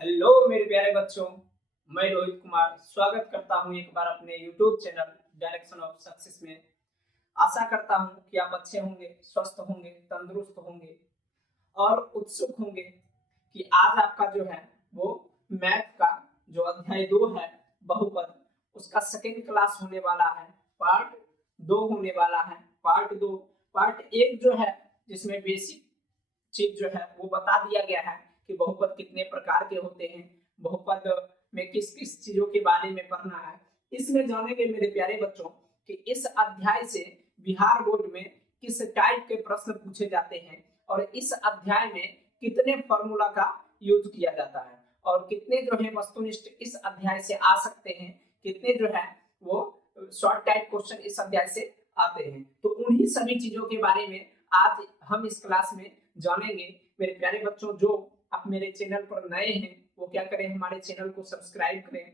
Hello मेरे प्यारे बच्चों, मैं रोहित कुमार स्वागत करता हूं एक बार अपने YouTube channel direction of success में। आशा करता हूं कि आप अच्छे होंगे, स्वस्थ होंगे, तंदुरुस्त होंगे और उत्सुक होंगे कि आज आपका जो है वो मैथ का जो अध्याय 2 है बहुपद, उसका सेकेंड क्लास होने वाला है। पार्ट 2 होने वाला है। पार्ट 1 जो है जिसमें बेसिक चीज जो है वो बता दिया गया है कि बहुपद कितने प्रकार के होते हैं, बहुपद में किस किस चीजों के बारे में पढ़ना है। इसमें जानेंगे मेरे प्यारे बच्चों कि इस अध्याय से बिहार बोर्ड में किस टाइप के प्रश्न पूछे जाते हैं और इस अध्याय में कितने फॉर्मूला का यूज किया जाता है और कितने जो है वस्तुनिष्ठ इस अध्याय से आ सकते हैं, कितने जो है वो शॉर्ट टाइप क्वेश्चन इस अध्याय से आते हैं। तो उन्हीं सभी चीजों के बारे में आज हम इस क्लास में जानेंगे। मेरे प्यारे बच्चों, जो आप मेरे चैनल पर नए हैं वो क्या करें, हमारे चैनल को सब्सक्राइब करें,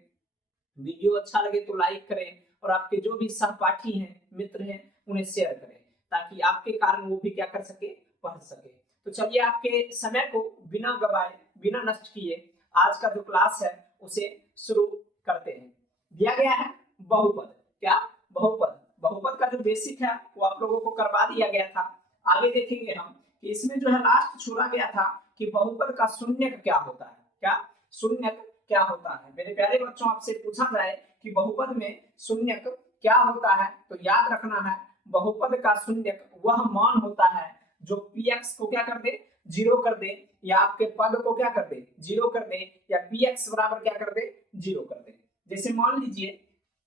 वीडियो अच्छा लगे तो लाइक करें और आपके जो भी सहपाठी हैं, मित्र हैं, उन्हें शेयर करें ताकि आपके कारण वो भी क्या कर सके, पढ़ सके। तो चलिए आपके समय को बिना गवाए, बिना नष्ट किए आज का जो क्लास है उसे शुरू करते हैं। दिया गया है बहुपद। क्या? बहुपद। बहुपद का जो बेसिक है वो आप लोगों को करवा दिया गया था। आगे देखेंगे हम कि इसमें जो है लास्ट छोड़ा गया था कि बहुपद का शून्यक क्या होता है। क्या? शून्यक क्या होता है। मेरे प्यारे बच्चों, आपसे पूछा जाए कि बहुपद में शून्यक क्या होता है तो याद रखना है, बहुपद का शून्यक वह मान होता है जो px को क्या कर दे, जीरो कर दे, या आपके पद को क्या कर दे, जीरो कर दे, या px बराबर क्या कर दे, जीरो कर दे। जैसे मान लीजिए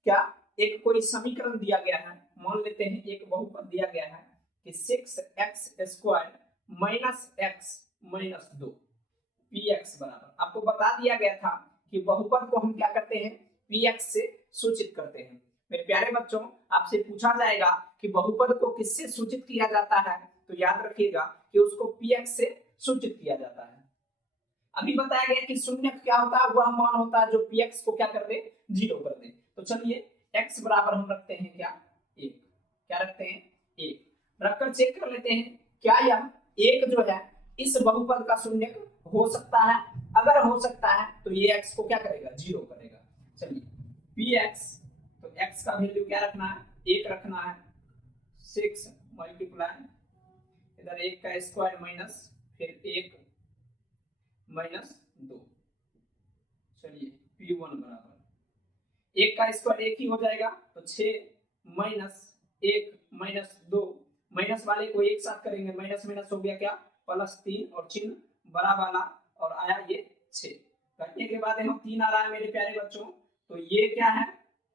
क्या, एक कोई समीकरण दिया गया है, मान लेते हैं एक बहुपद दिया गया है कि 6x² minus x minus 2 px बराबर, आपको बता दिया गया था कि बहुपद को हम क्या करते हैं, px से सूचित करते हैं। मेरे प्यारे बच्चों, आपसे पूछा जाएगा कि बहुपद को किससे सूचित किया जाता है तो याद रखिएगा कि उसको px से सूचित किया जाता है। अभी बताया गया कि शून्य क्या होता है, वह मान होता है जो px को क्या कर दे, जीरो कर दे। तो चलिए x बराबर हम रखते हैं क्या, एक। क्या रखते हैं, एक। रखकर चेक कर लेते हैं क्या यह एक जो है इस बहुपद का शून्य हो सकता है। अगर हो सकता है तो ये x को क्या करेगा, जीरो करेगा। चलिए px, तो x का वैल्यू क्या रखना है, एक रखना है। 6 मल्टीप्लाई इधर एक का स्क्वायर माइनस फिर एक माइनस 2। चलिए p1 बराबर एक का स्क्वायर एक ही हो जाएगा तो 6 माइनस एक माइनस 2, माइनस वाले को एक साथ करेंगे, माइनस माइनस हो गया क्या, +3 और चिन्ह बड़ा वाला और आया ये 6। करने के बाद हम 3 आ रहा है मेरे प्यारे बच्चों, तो ये क्या है,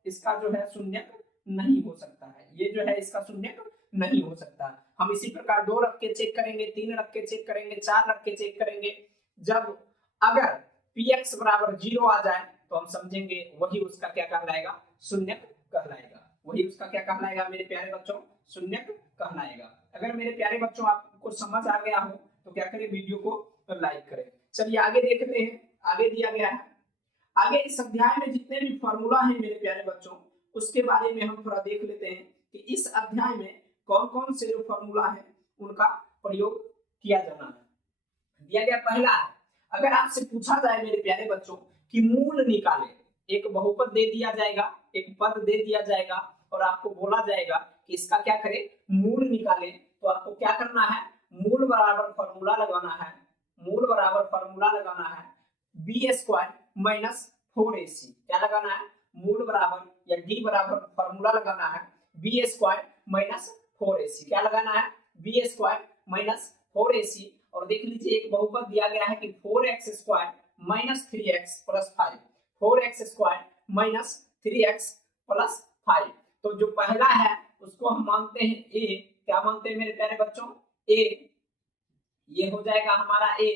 इसका जो है शून्यक नहीं हो सकता है। ये जो है इसका शून्यक नहीं हो सकता। हम इसी प्रकार 2 रख के चेक करेंगे, 3 रख के चेक करेंगे, 4 रख के चेक करेंगे। जब अगर px बराबर 0 आ जाए तो हम समझेंगे वही उसका क्या कहलाएगा, शून्यक कहलाएगा। वही उसका क्या कहलाएगा मेरे प्यारे बच्चों, शून्यक कहलाएगा। अगर मेरे प्यारे बच्चों आपको समझ आ गया हो तो क्या करें, वीडियो को लाइक करें। चलिए आगे देखते हैं। आगे दिया गया है, आगे इस अध्याय में जितने भी फॉर्मूला हैं मेरे प्यारे बच्चों उसके बारे में हम थोड़ा देख लेते हैं कि इस अध्याय में कौन कौन से जो फॉर्मूला है उनका प्रयोग किया जाना है। दिया गया पहला है, अगर आपसे पूछा जाए मेरे प्यारे बच्चों कि मूल निकाले, एक बहुपद दे दिया जाएगा, एक पद दे दिया जाएगा और आपको बोला जाएगा कि इसका क्या करें, मूल निकाले, तो आपको क्या करना है, मूल बराबर फॉर्मूला लगाना है। मूल बराबर फॉर्मूला लगाना है b² माइनस 4ac। क्या लगाना है, मूल बराबर या d बराबर फॉर्मूला लगाना है b² माइनस 4ac। क्या लगाना है, b² माइनस 4ac। और देख लीजिए एक बहुपद दिया गया है कि 4x² minus 3x plus 5, 4x² minus 3x plus 5। तो जो पहला है उसको हम मानते हैं a। क्या मानते हैं मेरे प्यारे बच्चों, a। ये हो जाएगा हमारा a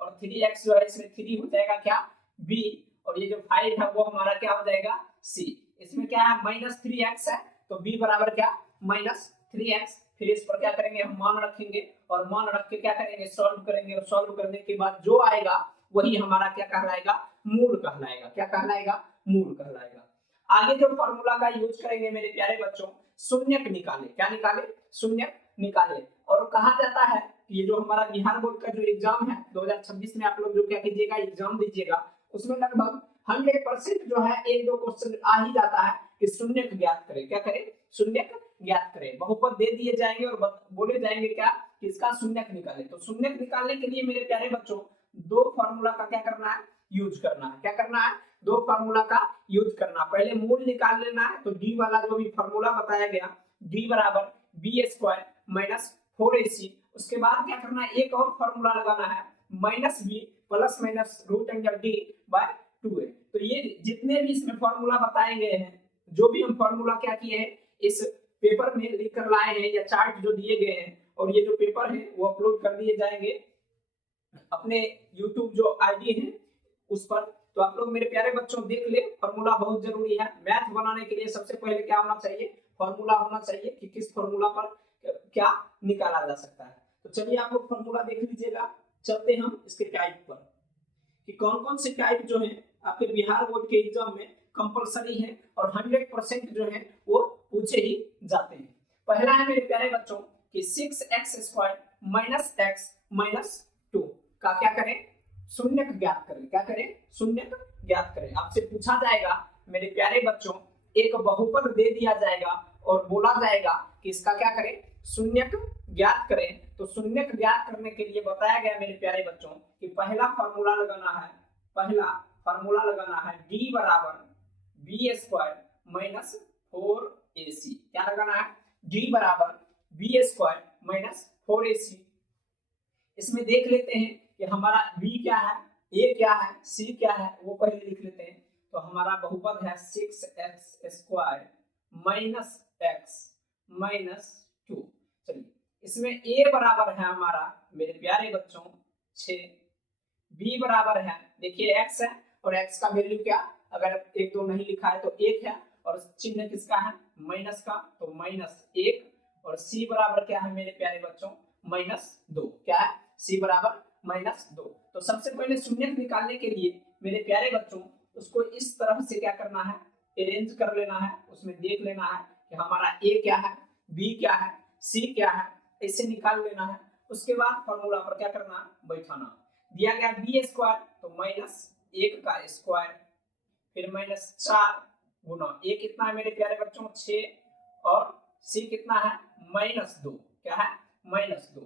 और 3x जो है इसमें 3 हो जाएगा क्या, b, और ये जो 5 है वो हमारा क्या हो जाएगा, c। इसमें क्या है, -3x है तो b बराबर क्या, -3x। फिर इस पर क्या करेंगे, हम मान रखेंगे और मान रख के क्या करेंगे, सॉल्व करेंगे और सॉल्व करने के बाद जो आएगा वही हमारा क्या कहलाएगा, मूल कहलाएगा। क्या कहलाएगा, मूल कहलाएगा। आगे जो फॉर्मूला का यूज करेंगे मेरे प्यारे बच्चों, शून्यक निकाले। क्या निकाले, शून्यक निकाले। और कहा जाता है कि ये जो हमारा बिहार बोर्ड का जो एग्जाम है 2026 में, आप लोग जो क्या कीजिएगा एग्जाम दीजिएगा, उसमें लगभग 100% जो है एक दो क्वेश्चन आ ही जाता है कि शून्य ज्ञात करें। क्या करें? शून्य ज्ञात करें। बहुपद दे दिए जाएंगे और बोले जाएंगे क्या कि इसका शून्य निकालें। तो शून्य निकालने के लिए मेरे प्यारे बच्चों दो फार्मूला का क्या करना है? यूज करना है। क्या करना है? दो फार्मूला का यूज करना। पहले मूल निकाल लेना है। तो डी वाला जो भी फार्मूला बताया गया, डी बराबर बी स्क्वायर माइनस 4ac। उसके बाद क्या करना है? एक और फार्मूला लगाना है, minus b plus minus root under d by 2a। तो ये जितने भी इसमें फार्मूला बताए गए हैं, जो भी हम फार्मूला क्या किए हैं इस पेपर में लिख कर लाए हैं, या चार्ट जो दिए गए हैं, और ये जो पेपर है वो अपलोड कर दिए जाएंगे अपने YouTube जो आईडी है उस पर। तो आप लोग मेरे प्यारे बच्चों देख ले, फार्मूला बहुत जरूरी है। मैथ बनाने के लिए सबसे पहले क्या होना चाहिए? फार्मूला होना चाहिए कि किस फार्मूला पर क्या निकाला जा सकता है। तो चलिए आप लोग फार्मूला देख लीजिएगा। चलते हम इसके टाइप पर कि कौन कौन से टाइप जो है आपके बिहार बोर्ड के एग्जाम में कंपलसरी है और 100% जो है वो पूछे ही जाते हैं। पहला है मेरे प्यारे बच्चों कि 6x square minus x minus 2 का क्या करें? शून्य ज्ञात करें। क्या करें? शून्य ज्ञात करें। आपसे पूछा जाएगा मेरे प्यारे बच्चों, एक बहुपद दे दिया जाएगा और बोला जाएगा कि इसका क्या करें? शून्य ज्ञात करें। तो शून्य ज्ञात करने के लिए बताया गया मेरे प्यारे बच्चों कि पहला फार्मूला लगाना है, पहला फार्मूला लगाना है डी बराबर बी स्क्वायर माइनस 4ac। क्या लगाना है? डी बराबर बी स्क्वायर माइनस 4ac। इसमें देख लेते हैं कि हमारा b क्या है, a क्या है, c क्या है, वो पहले लिख लेते हैं। तो हमारा बहुपद है 6x square minus x minus 2। चलिए इसमें a बराबर है हमारा मेरे प्यारे बच्चों 6, b बराबर है, देखिए x है और x का वैल्यू क्या, अगर 1 2 नहीं लिखा है तो 1 है, और चिन्ह किसका है? माइनस का, तो माइनस 1। और c बराबर क्या है मेरे प्यारे बच्चों? माइनस 2। क्या है? c बराबर माइनस 2। तो सबसे पहले शून्य निकालने के लिए मेरे प्यारे बच्चों उसको इस तरह से क्या करना है? अरेंज कर लेना है। उसमें देख लेना है कि हमारा a क्या है, b क्या है, c क्या है, ऐसे निकाल लेना है। उसके बाद फॉर्मूला पर क्या करना? बैठाना। दिया गया बी स्क्वायर तो माइनस 1 का स्क्वायर, फिर माइनस 4 गुना a कितना है मेरे प्यारे बच्चों? 6, और c कितना है? माइनस 2। क्या है? माइनस 2।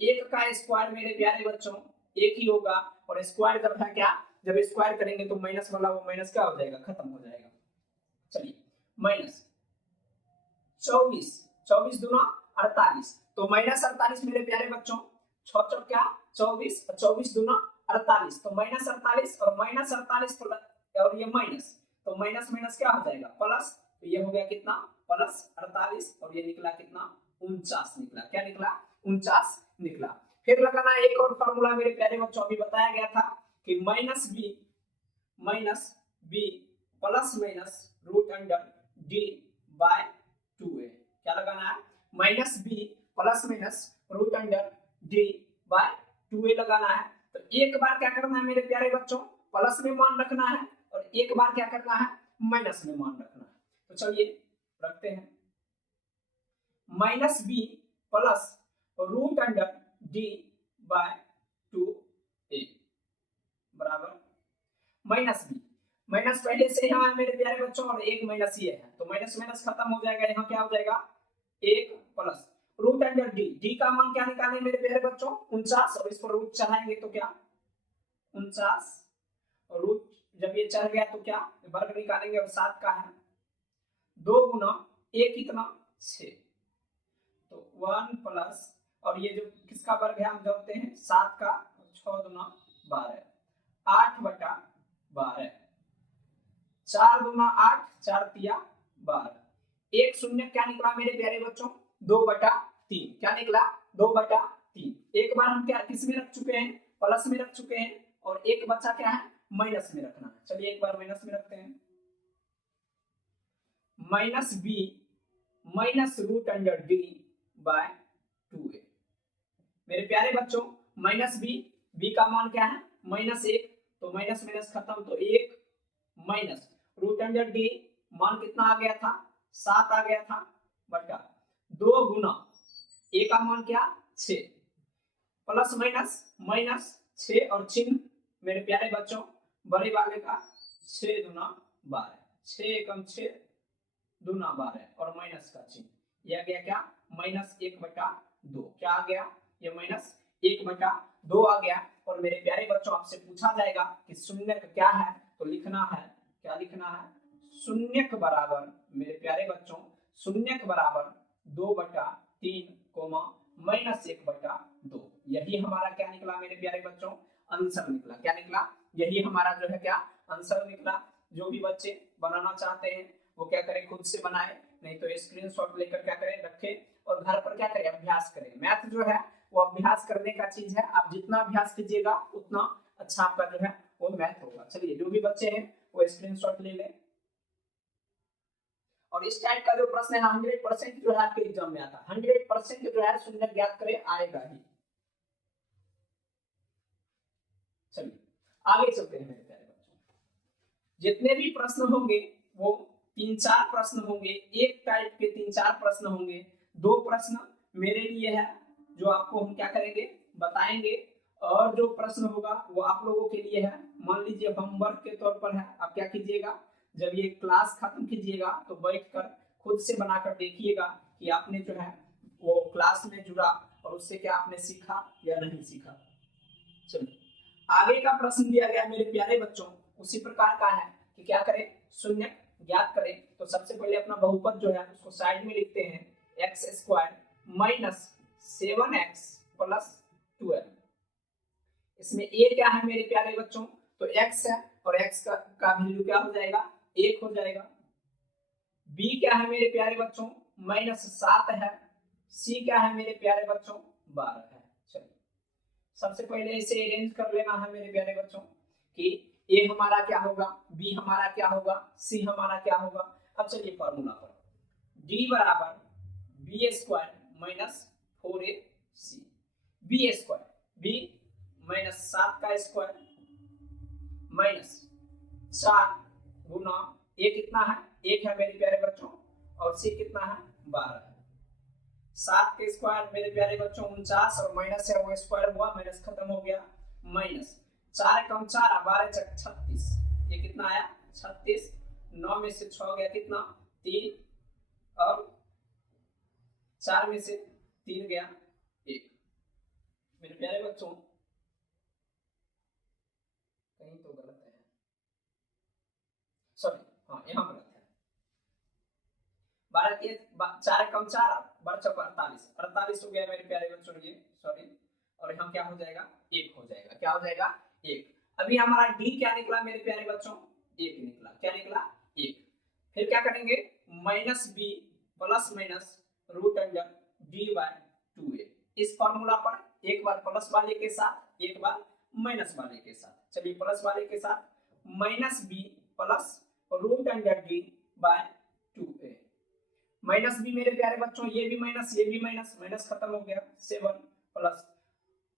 1 का स्क्वायर मेरे प्यारे बच्चों 1 ही होगा, और स्क्वायर जब है क्या, जब स्क्वायर करेंगे तो माइनस वाला वो माइनस क्या हो जाएगा? खत्म हो जाएगा। चलिए माइनस 24, 24 दूना 48, तो माइनस 48 मेरे प्यारे बच्चों 6 चौक क्या 24, 24 दूना 48, तो माइनस 48 और माइनस 48 और ये माइनस, तो माइनस माइनस क्या हो जाएगा? प्लस। तो ये हो गया कितना? प्लस 48, और ये निकला कितना? 49 निकला। क्या निकला? 49 निकला। फिर लगाना एक और फार्मूला मेरे प्यारे बच्चों, अभी बताया गया था कि minus b plus minus root under d by 2a। क्या लगाना है? Minus b plus minus root under d by 2a लगाना है। तो एक बार क्या करना है मेरे प्यारे बच्चों? प्लस में मान रखना है, और एक बार क्या करना है? माइनस में मान रखना है। तो चलिए रखते हैं, minus b plus root under d by 2a बराबर माइनस बी, माइनस पहले से है मेरे प्यारे बच्चों, और एक माइनस ये है, तो माइनस माइनस खत्म हो जाएगा। यहाँ क्या हो जाएगा? 1 plus root under d, d का मान क्या निकालें मेरे प्यारे बच्चों? 49, और इस पर रूट चढ़ाएंगे तो क्या 49, और रूट जब ये चढ़ गया तो क्या वर्ग निकालेंगे, और 7 का है 2 गुना a कितना 6, तो 1 प्लस, और ये जो किसका वर्ग है हम जानते हैं 7 का, 6 गुना 12, 8 बटा 12, 4 गुना 8, 4 तिया 12, एक शून्य क्या निकला मेरे प्यारे बच्चों? 2/3। क्या निकला? 2/3। एक बार हम क्या किस में रख चुके हैं? प्लस में रख चुके हैं, और एक बचा क्या है? माइनस में रखना है। चलिए एक बार माइनस में रखते हैं, minus b minus root under d by 2a। मेरे प्यारे बच्चों माइनस बी का मान क्या है? -1, तो माइनस माइनस खत्म, तो 1 माइनस रूट अंडर डी मान कितना आ गया था? 7 आ गया था, बटा 2 गुना ए का मान क्या 6, प्लस माइनस माइनस 6 और चिन्ह मेरे प्यारे बच्चों बड़े वाले का 6 दूना 12, 6 एकम 6 दूना 12 और माइनस का चिन्ह, यह गया क्या -1/2, क्या आ गया ये -1/2 आ गया। और मेरे प्यारे बच्चों आपसे पूछा जाएगा कि शून्यक क्या है, तो लिखना है, क्या लिखना है, शून्यक बराबर मेरे प्यारे बच्चों शून्यक बराबर 2/3 -1/2, यही हमारा क्या निकला मेरे प्यारे बच्चों आंसर निकला। क्या निकला, यही हमारा जो है क्या आंसर निकला। जो भी बच्चे बनाना चाहते हैं वो क्या करें, खुद से बनाए, नहीं तो स्क्रीनशॉट लेकर क्या करें रखें और घर पर क्या करें अभ्यास करें। मैथ जो है वो अभ्यास करने का चीज है, आप जितना अभ्यास कीजिएगा उतना अच्छा आपका जो है वो मैथ होगा। चलिए जो भी बच्चे हैं वो स्क्रीनशॉट ले लें। और इस टाइप का जो प्रश्न है 100% जो है आपके एग्जाम में आता है, 100% जो है शून्य ज्ञात करें आएगा ही। चलिए आगे चलते हैं मेरे प्यारे बच्चों, जितने भी प्रश्न होंगे वो 3-4 प्रश्न होंगे, एक टाइप के 3-4 प्रश्न होंगे। 2 प्रश्न मेरे लिए है जो आपको हम क्या करेंगे बताएंगे, और जो प्रश्न होगा वो आप लोगों के लिए है। मान लीजिए होमवर्क के तौर पर है, आप क्या कीजिएगा जब ये क्लास खत्म कीजिएगा तो बैठकर खुद से बनाकर देखिएगा कि आपने जो है वो क्लास में जुड़ा और उससे क्या आपने सीखा या नहीं सीखा। चलिए आगे का प्रश्न दिया गया मेरे प्यारे बच्चों उसी प्रकार का है कि क्या करें शून्य ज्ञात करें। तो सबसे पहले अपना बहुपद जो है उसको साइड में लिखते हैं, x² - 7x + 12। इसमें a क्या है मेरे प्यारे बच्चों, तो x है और x का वैल्यू क्या हो जाएगा 1 हो जाएगा। b क्या है मेरे प्यारे बच्चों -7 है। c क्या है मेरे प्यारे बच्चों 12 है। चलिए सबसे पहले इसे अरेंज कर लेना है मेरे प्यारे बच्चों कि a हमारा क्या होगा, b हमारा क्या होगा, c हमारा क्या होगा। अब चलिए फॉर्मूला पर, d बराबर b² - 4ac, b -7 का स्क्वायर -4 गुना a कितना है 1 है मेरे प्यारे बच्चों और c कितना है 12 है। 7 के स्क्वायर मेरे प्यारे बच्चों 49 और माइनस है वो स्क्वायर हुआ, माइनस खत्म हो गया, माइनस 4 कम 4 12 चक 36, ये कितना आया 36, 9 में से 6 गया कितना 3 और 4 में से 3 गया 1। मेरे प्यारे बच्चों कहीं तो गलत है, सॉरी हाँ यहाँ गलत है, 12 के 4 कम 4 12 चौक 48 हो गया मेरे प्यारे बच्चों ये, सॉरी, और यहाँ क्या हो जाएगा 1 हो जाएगा, क्या हो जाएगा 1। अभी हमारा d क्या निकला मेरे प्यारे बच्चों 1 निकला, क्या निकला 1। फिर क्या करेंगे -b ± √d/2a, इस फॉर्मूला पर एक बार प्लस वाले के साथ एक बार माइनस वाले के साथ। चलिए प्लस वाले के साथ -b √d/2a, -b मेरे प्यारे बच्चों ये भी माइनस माइनस खत्म हो गया 7 प्लस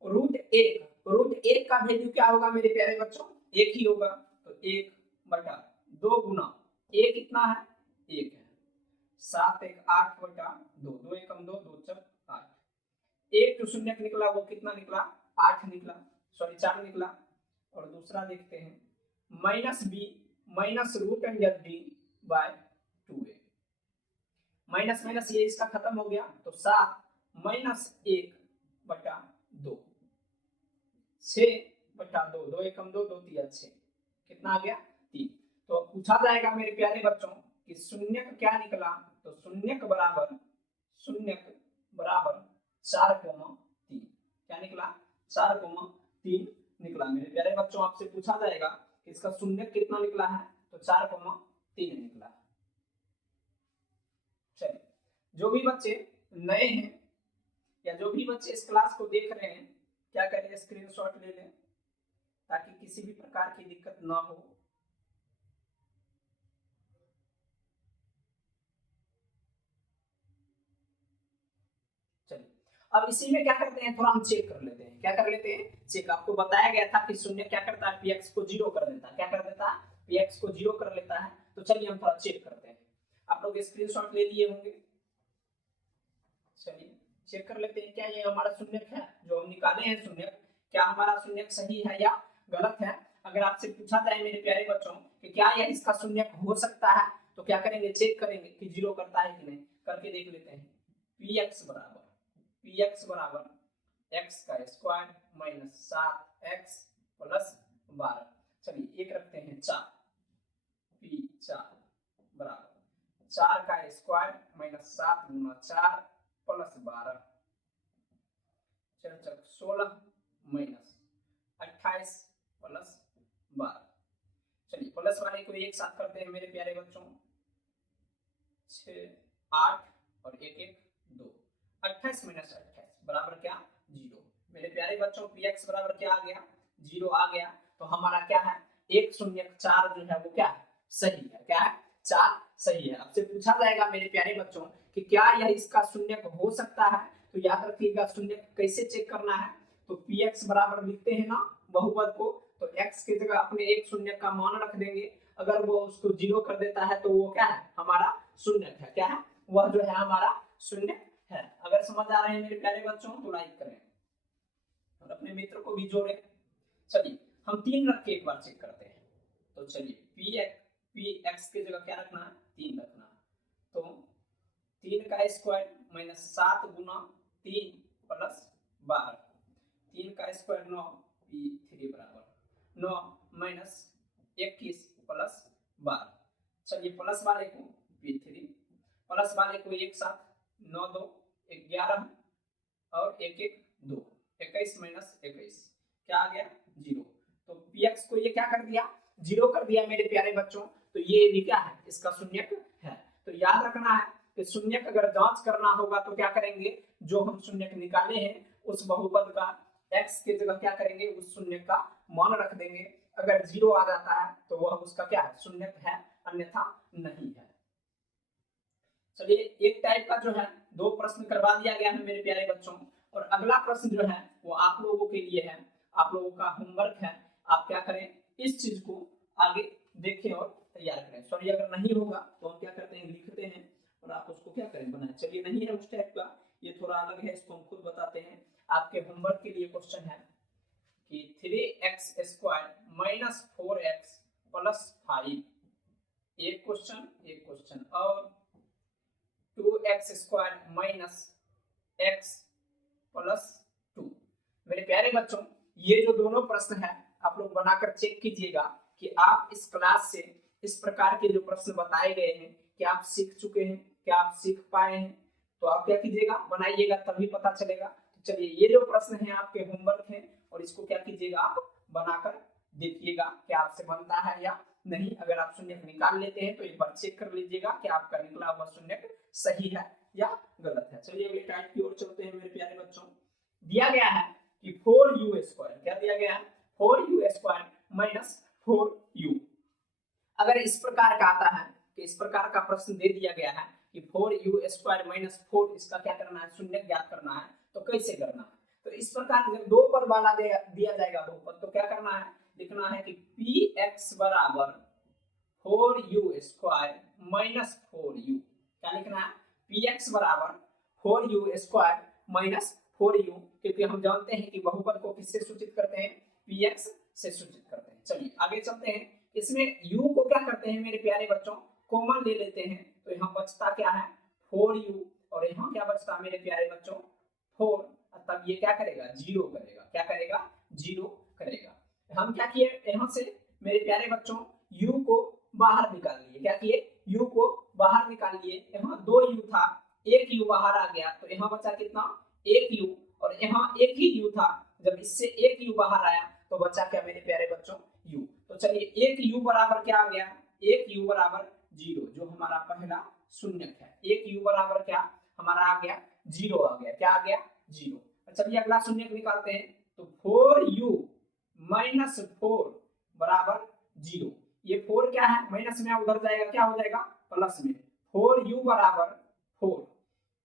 √1 का वैल्यू क्या होगा मेरे प्यारे बच्चों 1 ही होगा, तो 1/2 गुना a कितना है 1 है, 7 1 8/2, 2 एकम 2 2 4 8, एक जो शून्य निकला वो कितना निकला 8 निकला, सॉरी 4 निकला। और दूसरा देखते हैं -b √d/2a, माइनस माइनस ये इसका खत्म हो गया तो 7 -1/2, 6/2, 2 एकम 2 2 3 6, कितना आ गया 3। तो पूछा जाएगा मेरे प्यारे बच्चों कि शून्यक क्या निकला, तो शून्यक बराबर 4,3, क्या निकला 4,3 निकला। मेरे प्यारे बच्चों आपसे पूछा जाएगा कि इसका शून्यक कितना निकला है, तो 4,3 निकला है। चलिए जो भी बच्चे नए हैं या जो भी बच्चे इस क्लास को देख रहे हैं क्या करें स्क्रीनशॉट ले लें ताकि किसी भी प्रकार की दिक्कत ना हो। चलिए अब इसी में क्या करते हैं थोड़ा हम चेक कर लेते हैं, क्या कर लेते हैं चेक। आपको बताया गया था कि शून्य क्या करता है px को 0 कर देता है, क्या कर देता है px को 0 कर लेता है। तो चलिए हम थोड़ा चेक करते हैं, आप लोग स्क्रीनशॉट ले लिए होंगे, चलिए चेक कर लेते हैं क्या ये हमारा शून्यक है जो हम निकाले हैं शून्यक, क्या हमारा शून्यक सही है या गलत है। अगर आपसे पूछा जाए मेरे प्यारे बच्चों कि क्या यह इसका शून्यक हो सकता है, तो क्या करेंगे, चेक करेंगे कि जीरो करता है कि नहीं, करके देख लेते हैं। px बराबर x का स्क्वायर माइनस 7x प्लस 12। चलिए एक रखते हैं 4, p4 बराबर 4 का स्क्वायर माइनस 7 गुना 4 प्लस 12, 4 चक 16 माइनस 28 प्लस 12। चलिए प्लस वाले को एक साथ करते हैं मेरे प्यारे बच्चों, 6 8 और 1 1 2, 28 माइनस 28 बराबर क्या, 0। मेरे प्यारे बच्चों px बराबर क्या आ गया, 0 आ गया। तो हमारा क्या है, 104 जो है वो क्या है, सही है। क्या है, 4 सही है। आपसे पूछा जाएगा मेरे प्यारे बच्चों कि क्या यह इसका शून्यक हो सकता है, तो याद रखिएगा शून्यक कैसे चेक करना है। तो px बराबर लिखते हैं ना बहुपद को, तो x की जगह अपने एक शून्यक का मान रख देंगे। अगर वो उसको 0 कर देता है तो वो क्या है, हमारा शून्यक है। क्या है, वह जो है हमारा शून्यक है। अगर समझ आ रहे हैं मेरे प्यारे बच्चों तो लाइक करें और अपने मित्र को भी जोड़ें। चलिए हम 3 रख के एक बार चेक करते हैं। तो चलिए px की जगह क्या रखना है, 3 रखना है। तो 3 का स्क्वायर माइनस 7 गुना 3 प्लस 12, 3 का स्क्वायर 9, p3 बराबर 9 माइनस 21 प्लस 12। चलिए प्लस वाले को p3 प्लस वाले को एक साथ 9 2 11 और 1 1 2, 21 माइनस 21 क्या आ गया, 0। तो px को ये क्या कर दिया, 0 कर दिया मेरे प्यारे बच्चों। तो ये भी क्या है, इसका शून्यक है। तो याद रखना है कि शून्यक अगर जांच करना होगा तो क्या करेंगे, जो हम शून्यक निकाले हैं उस बहुपद का x की जगह क्या करेंगे, उस शून्यक का मान रख देंगे। अगर 0 आ जाता है तो वह उसका क्या है, शून्यक है, अन्यथा नहीं है। चलिए एक टाइप का जो है 2 प्रश्न करवा दिया गया है मेरे प्यारे बच्चों। और अगला प्रश्न जो है वो आप लोगों के लिए है, आप लोगों का होमवर्क है। आप क्या करें, इस चीज को आगे देखें और तैयार करें। सॉरी अगर नहीं होगा तो हम क्या करते हैं, लिखते हैं और आप उसको क्या करें, बनाएं। चलिए नहीं है उस टाइप का, ये थोड़ा अलग है, इसको हम खुद बताते हैं। आपके होमवर्क के लिए क्वेश्चन है कि 3x square minus 4x plus 5, एक क्वेश्चन और 2x square minus x plus 2। मेरे प्यारे बच्चों ये जो दोनों प्रश्न है आप लोग बनाकर चेक कीजिएगा कि आप इस क्लास से इस प्रकार के जो प्रश्न बताए गए हैं क्या आप सीख चुके हैं, क्या आप सीख पाए हैं। तो आप क्या कीजिएगा, बनाइएगा तभी पता चलेगा। तो चलिए ये जो प्रश्न है आपके होमवर्क है और इसको क्या कीजिएगा, आप बनाकर देखिएगा कि आपसे बनता है या नहीं। अगर आप शून्यक निकाल लेते हैं तो एक बार चेक कर लीजिएगा कि आपका निकला हुआ शून्यक सही है या गलत है। चलिए अगले टाइप की ओर चलते हैं मेरे प्यारे बच्चों। दिया गया है कि 4u स्क्वायर, क्या दिया गया है, 4u स्क्वायर माइनस 4u। अगर इस प्रकार का आता है कि इस प्रकार का प्रश्न दे दिया गया है कि 4u स्क्वायर माइनस 4, इसका क्या करना है, शून्यक ज्ञात करना है, तो कैसे करना है। तो इस प्रकार जब 2 पद वाला दिया जाएगा बहुपद, तो क्या करना है, लिखना है कि px बराबर 4u स्क्वायर माइनस 4u। क्या लिखना है, px बराबर 4u स्क्वायर माइनस 4u, क्योंकि हम जानते हैं कि बहुपद को किससे सूचित करते हैं, px से सूचित करते हैं। चलिए आगे चलते हैं। इसमें u को क्या करते हैं मेरे प्यारे बच्चों, कॉमन ले लेते हैं। तो यहाँ बचता क्या है, 4u, और यहाँ क्या बचता मेरे प्यारे बच्चों, 4। तब ये क्या करेगा, 0 करेगा। क्या करेगा, 0 करेगा। हम क्या किए, यहाँ से मेरे प्यारे बच्चों u को बाहर निकाल लिए। क्या किए, u को बाहर निकाल लिए। यहाँ 2u था, 1u बाहर आ गया, तो यहाँ बचा कितना, 1u, और यहाँ 1 ही u था। जब इससे 1u बाहर आया तो बचा क्या मेरे प्यारे बच्चों, u। तो चलिए 1u बराबर क्या आ गया, 1u बराबर 0, जो हमारा पहला शून्यक है। 1u बराबर क्या हमारा आ गया, 0 आ गया। क्या आ गया, 0। चलिए अगला शून्यक निकालते हैं। तो 4u माइनस 4 बराबर 0। ये 4 क्या है, माइनस में उधर जाएगा, क्या हो जाएगा, प्लस में। 4u बराबर 4।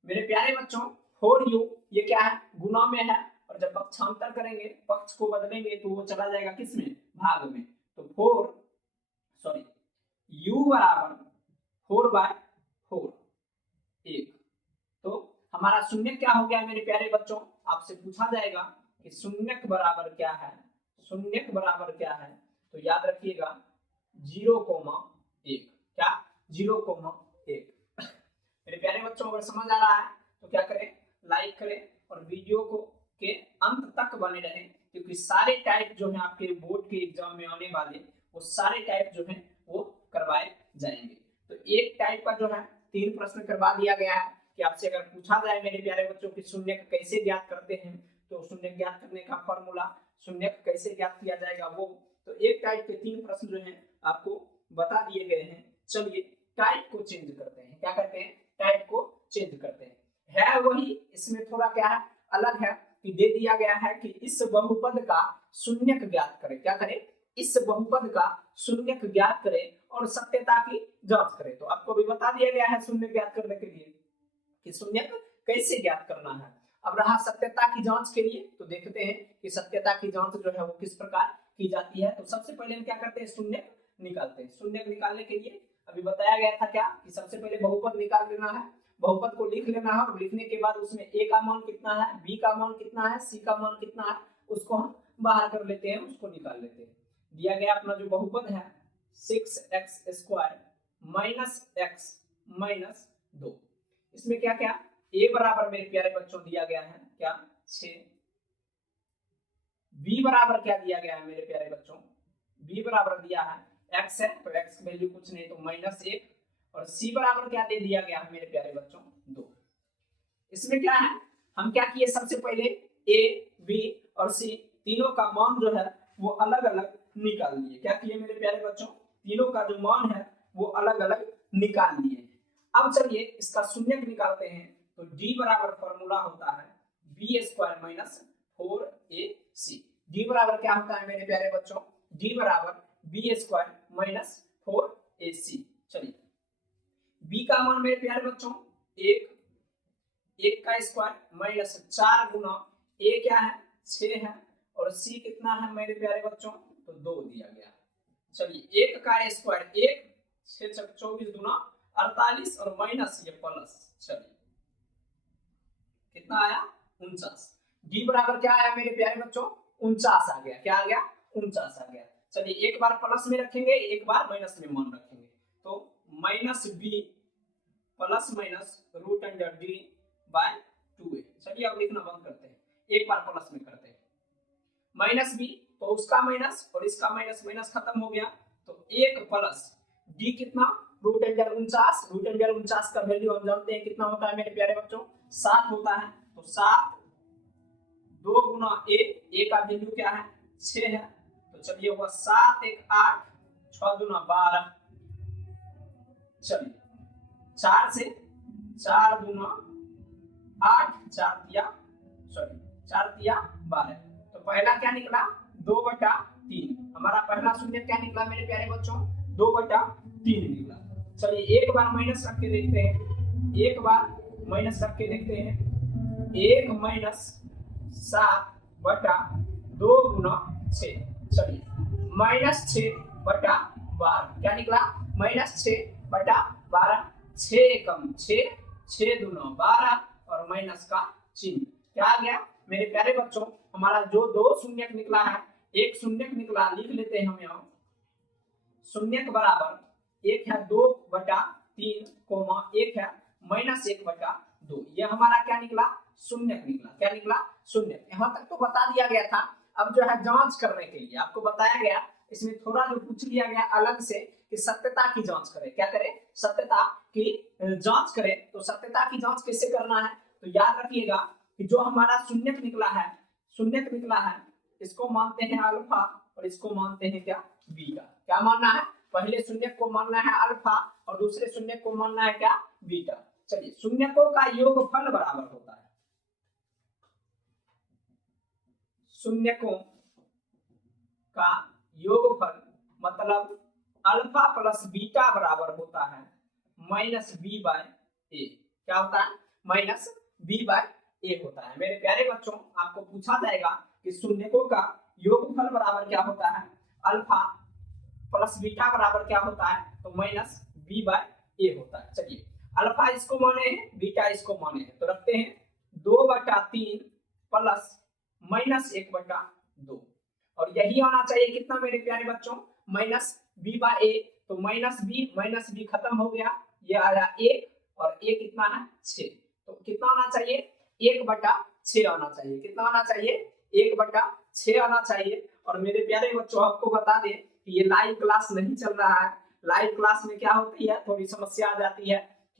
मेरे प्यारे बच्चों 4u ये क्या है, गुना में है, और जब पक्षांतर करेंगे, पक्ष को बदलेंगे, तो वो चला जाएगा किस में, भाग में। तो u बराबर 4/4 1। तो हमारा शून्यक क्या हो गया मेरे प्यारे बच्चों, आपसे पूछा जाएगा कि शून्यक बराबर क्या है, शून्यक बराबर क्या है, तो याद रखिएगा 0,1। क्या 0,1। मेरे प्यारे बच्चों अगर समझ आ रहा है तो क्या करें, लाइक करें और वीडियो को के अंत तक बने रहें, क्योंकि सारे टाइप जो है आपके बोर्ड के एग्जाम में आने वाले वो सारे टाइप जो है वो करवाए जाएंगे। तो एक टाइप का जो है 3 प्रश्न करवा दिया गया है कि आपसे अगर पूछा जाए मेरे प्यारे बच्चों कि शून्यक कैसे ज्ञात करते हैं, तो शून्यक ज्ञात करने का फॉर्मूला, शून्यक कैसे ज्ञात किया जाएगा वो, तो एक टाइप के 3 प्रश्न जो है आपको बता दिए गए हैं। चलिए टाइप को चेंज करते हैं, क्या करते हैं, टाइप को चेंज करते हैं। है वही, इसमें थोड़ा क्या है अलग है कि दे दिया गया है कि इस बहुपद का शून्यक ज्ञात करें, क्या करें, इस बहुपद का शून्यक ज्ञात करें और सत्यता की जांच करें। तो आपको भी बता दिया गया है शून्य ज्ञात करने के लिए कि शून्यक कैसे ज्ञात करना है। अब रहा सत्यता की जांच के लिए, तो देखते हैं कि सत्यता की जांच जो है वो किस प्रकार की जाती है। तो सबसे पहले हम क्या करते हैं, शून्यक निकालते हैं। शून्यक निकालने के लिए अभी बताया गया था क्या कि सबसे पहले बहुपद निकाल लेना है, बहुपद को लिख लेना है और लिखने के बाद उसमें a का मान कितना है, b का मान कितना है, c का मान कितना है, उसको हम बाहर कर लेते हैं, उसको निकाल लेते हैं। दिया गया अपना जो बहुपद है 6x² माइनस x माइनस 2, इसमें क्या क्या a बराबर मेरे प्यारे बच्चों दिया गया है क्या 6, b बराबर क्या दिया गया है मेरे प्यारे बच्चों, b बराबर दिया है x है तो x की वैल्यू कुछ नहीं तो -1, और c बराबर क्या दे दिया गया है मेरे प्यारे बच्चों 2। इसमें क्या है, हम क्या किए, सबसे पहले a b और c तीनों का मान जो है वो अलग अलग निकाल लिए। क्या किए मेरे प्यारे बच्चों, तीनों का जो मान है वो अलग अलग निकाल लिए। अब चलिए इसका शून्यक निकालते हैं। तो d बराबर फॉर्मूला होता है b² माइनस 4ac। d बराबर क्या होता है मेरे प्यारे बच्चों, d बराबर b² माइनस 4ac। चलिए b का मान मेरे प्यारे बच्चों 1 का स्क्वायर माइनस 4 गुना a क्या है 6 है और c कितना है मेरे प्यारे बच्चों, तो 2 दिया गया। चलिए 1 का स्क्वायर 1, 6 24 गुना 48 और माइनस ये प्लस, चलिए कितना आया 49। d बराबर क्या आया मेरे प्यारे बच्चों 49 आ गया, क्या आ गया 49 आ गया। चलिए एक बार प्लस में रखेंगे एक बार माइनस में मान रखेंगे, तो -b plus minus root under d by 2a। चलिए अब लिखना बंद करते हैं, एक बार प्लस में करते हैं, -b तो उसका माइनस और इसका माइनस, माइनस खत्म हो गया, तो 1 प्लस d कितना रूट अंडर 49, रूट अंडर 49 का वैल्यू हम जानते हैं कितना होता है मेरे प्यारे बच्चों 7 होता है, तो 7 2 गुना a का वैल्यू क्या है 6 है, तो चलिए हुआ 7 1 8 6 गुना 12। चलिए 4 से 4 गुना 8 4 तिया 12, तो पहला क्या निकला 2/3। हमारा पहला शून्य क्या निकला मेरे प्यारे बच्चों 2/3 निकला। चलिए एक बार माइनस रख के देखते हैं, एक बार माइनस रख के देखते हैं, 1 माइनस 7/2 गुना 6। चलिए -6/12 क्या निकला -6/12, 6 कम 6 6 दूना 12 और माइनस का चिन्ह क्या आ गया मेरे प्यारे बच्चों। हमारा जो 2 शून्यक निकला है, एक शून्यक निकला लिख लेते हैं हम यहाँ, शून्यक बराबर एक है 2/3 कोमा एक है -1/2। ये हमारा क्या निकला शून्यक निकला, क्या निकला शून्यक। यहाँ तक तो बता दिया गया था। अब जो है जांच करने के लिए आपको बताया गया, इसमें थोड़ा जो पूछ लिया गया अलग से कि सत्यता की जांच करें, क्या करें सत्यता की जांच करें। तो सत्यता की जांच कैसे करना है, तो याद रखिएगा कि जो हमारा शून्यक निकला है इसको मानते हैं अल्फा और इसको मानते हैं क्या बीटा। क्या मानना है, पहले शून्यक को मानना है अल्फा और दूसरे शून्यक को मानना है क्या बीटा। चलिए शून्यकों का योगफल बराबर होता है, शून्यकों का योगफल मतलब अल्फा प्लस बीटा बराबर होता है -b/a। क्या होता है -b/a होता है। मेरे प्यारे बच्चों आपको पूछा जाएगा कि शून्यकों का योगफल बराबर क्या होता है, अल्फा प्लस बीटा बराबर क्या होता है, तो -b/a होता है। चलिए अल्फा इसको माने हैं, बीटा इसको माने हैं, तो रखते हैं 2/3 प्लस माइनस 1/2, और यही आना चाहिए कितना मेरे प्यारे बच्चों, माइनस b/a। तो माइनस बी खत्म हो गया, ये आया 1 और a कितना है 6, तो कितना आना चाहिए 1/6 आना चाहिए। कितना आना चाहिए 1/6 आना चाहिए। और मेरे प्यारे बच्चों आपको बता दें कि ये लाइव क्लास नहीं चल रहा है। लाइव क्लास में क्या होती है, थोड़ी समस्या आ जाती है,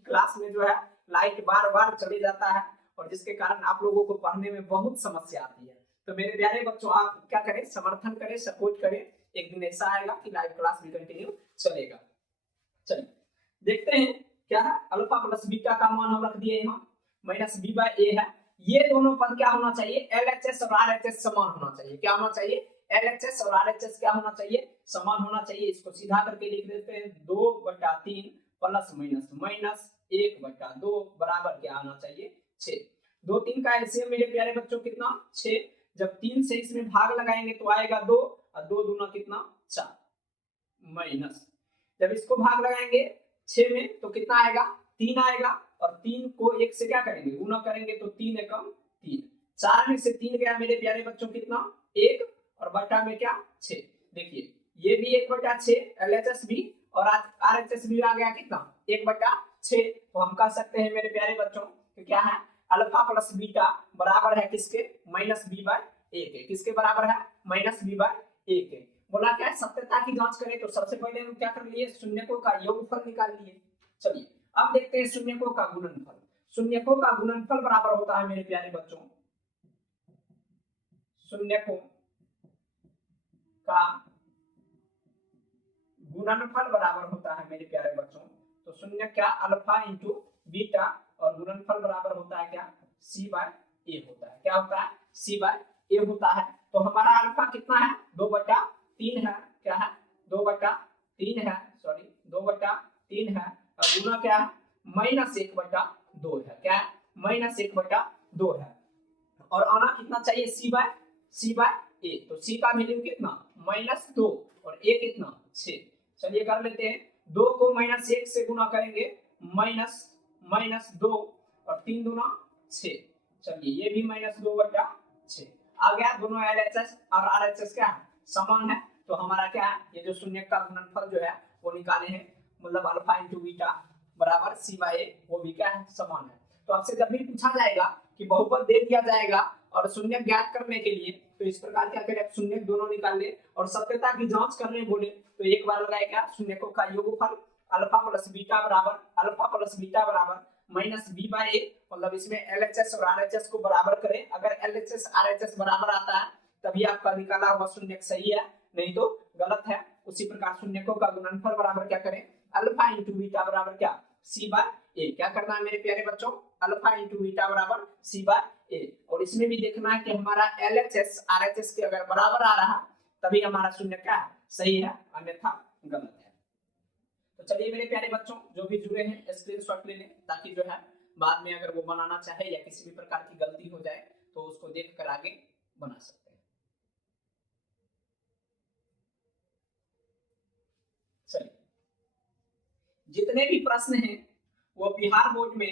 क्लास में जो है लाइट बार बार चले जाता है और जिसके कारण आप लोगों को पढ़ने में बहुत समस्या आती है। तो मेरे प्यारे बच्चों आप क्या करें, समर्थन करें, सपोर्ट करें, एक दिन ऐसा आएगा कि लाइव क्लास भी कंटिन्यू चलेगा। चलिए देखते हैं क्या है, अल्फा प्लस बीटा का मान हम रख दिए यहाँ माइनस b/a है। ये दोनों पद क्या होना चाहिए, LHS और RHS समान होना चाहिए। क्या होना चाहिए, LHS और RHS क्या होना चाहिए, समान होना चाहिए। इसको सीधा करके लिख देते हैं 2/3 प्लस माइनस 1/2 बराबर क्या आना चाहिए 6। 2 3 का एलसीएम मेरे प्यारे बच्चों कितना 6। जब 3 से इसमें भाग लगाएंगे तो आएगा 2 और 2 दूना कितना 4, माइनस जब इसको भाग लगाएंगे 6 में तो कितना आएगा 3 आएगा, और 3 को 1 से क्या करेंगे गुना करेंगे तो 3 एकम 3, 4 में से 3 गया मेरे प्यारे बच्चों कितना 1 और बटा में क्या 6। देखिए ये भी 1/6 LHS भी और RHS भी आ गया कितना 1/6। तो हम कह सकते हैं मेरे प्यारे बच्चों कि क्या है अल्फा प्लस बीटा बराबर है किसके माइनस b/a के। किसके बराबर है माइनस b/a के। बोला क्या है सत्यता की जांच करें तो सबसे पहले हम क्या कर लिए शून्यकों का योगफल निकाल लिए। चलिए अब देखते हैं शून्यकों का गुणनफल। शून्यकों का गुणनफल बराबर होता है मेरे प्यारे बच्चों, शून्यकों का गुणनफल बराबर होता है मेरे प्यारे बच्चों, तो शून्य क्या अल्फा इंटू बीटा और गुणनफल बराबर होता है क्या c/a होता है। क्या होता है c/a होता है। तो हमारा अल्फा कितना है 2/3 है, क्या है 2/3 है, सॉरी 2/3 है, और गुना क्या है माइनस 1/2 है, क्या है माइनस 1/2 है, और आना कितना चाहिए c/a। तो c का वैल्यू कितना -2 और a कितना 6। चलिए कर लेते हैं, 2 को -1 से गुना करेंगे -2 और 3 दूना 6। चलिए ये भी -2/6 आ गया। दोनों LHS और RHS क्या है समान है, तो हमारा क्या है ये जो शून्य का गुणनफल जो है वो निकाले हैं, मतलब अल्फा इंटू बीटा बराबर c/a, वो भी क्या है समान है। तो आपसे जब भी पूछा जाएगा कि बहुपद दे दिया जाएगा और शून्य ज्ञात करने के लिए तो इस प्रकार क्या करें शून्य दोनों निकाल ले, और सत्यता की जांच करने बोले तो एक बार लगाएगा शून्यकों का योगफल अल्फा प्लस बीटा बराबर माइनस b/a, मतलब इसमें LHS और RHS को बराबर करें। अगर LHS RHS बराबर आता है तभी आपका निकाला हुआ शून्य सही है, नहीं तो गलत है। उसी प्रकार शून्यकों का गुणनफल बराबर क्या करें अल्फा इंटू बीटा बराबर क्या c/a। क्या करना है मेरे प्यारे बच्चों अल्फा इंटू बीटा बराबर c/a, और इसमें भी देखना है कि हमारा LHS RHS के अगर बराबर आ रहा तभी हमारा शून्य क्या है सही है, अन्यथा गलत है। तो चलिए मेरे प्यारे बच्चों जो भी जुड़े हैं स्क्रीनशॉट ले लें, ताकि जो है बाद में अगर वो बनाना चाहे या किसी भी प्रकार की गलती हो जाए तो उसको देखकर आगे बना सकते हैं। चलिए जितने भी प्रश्न हैं वो बिहार बोर्ड में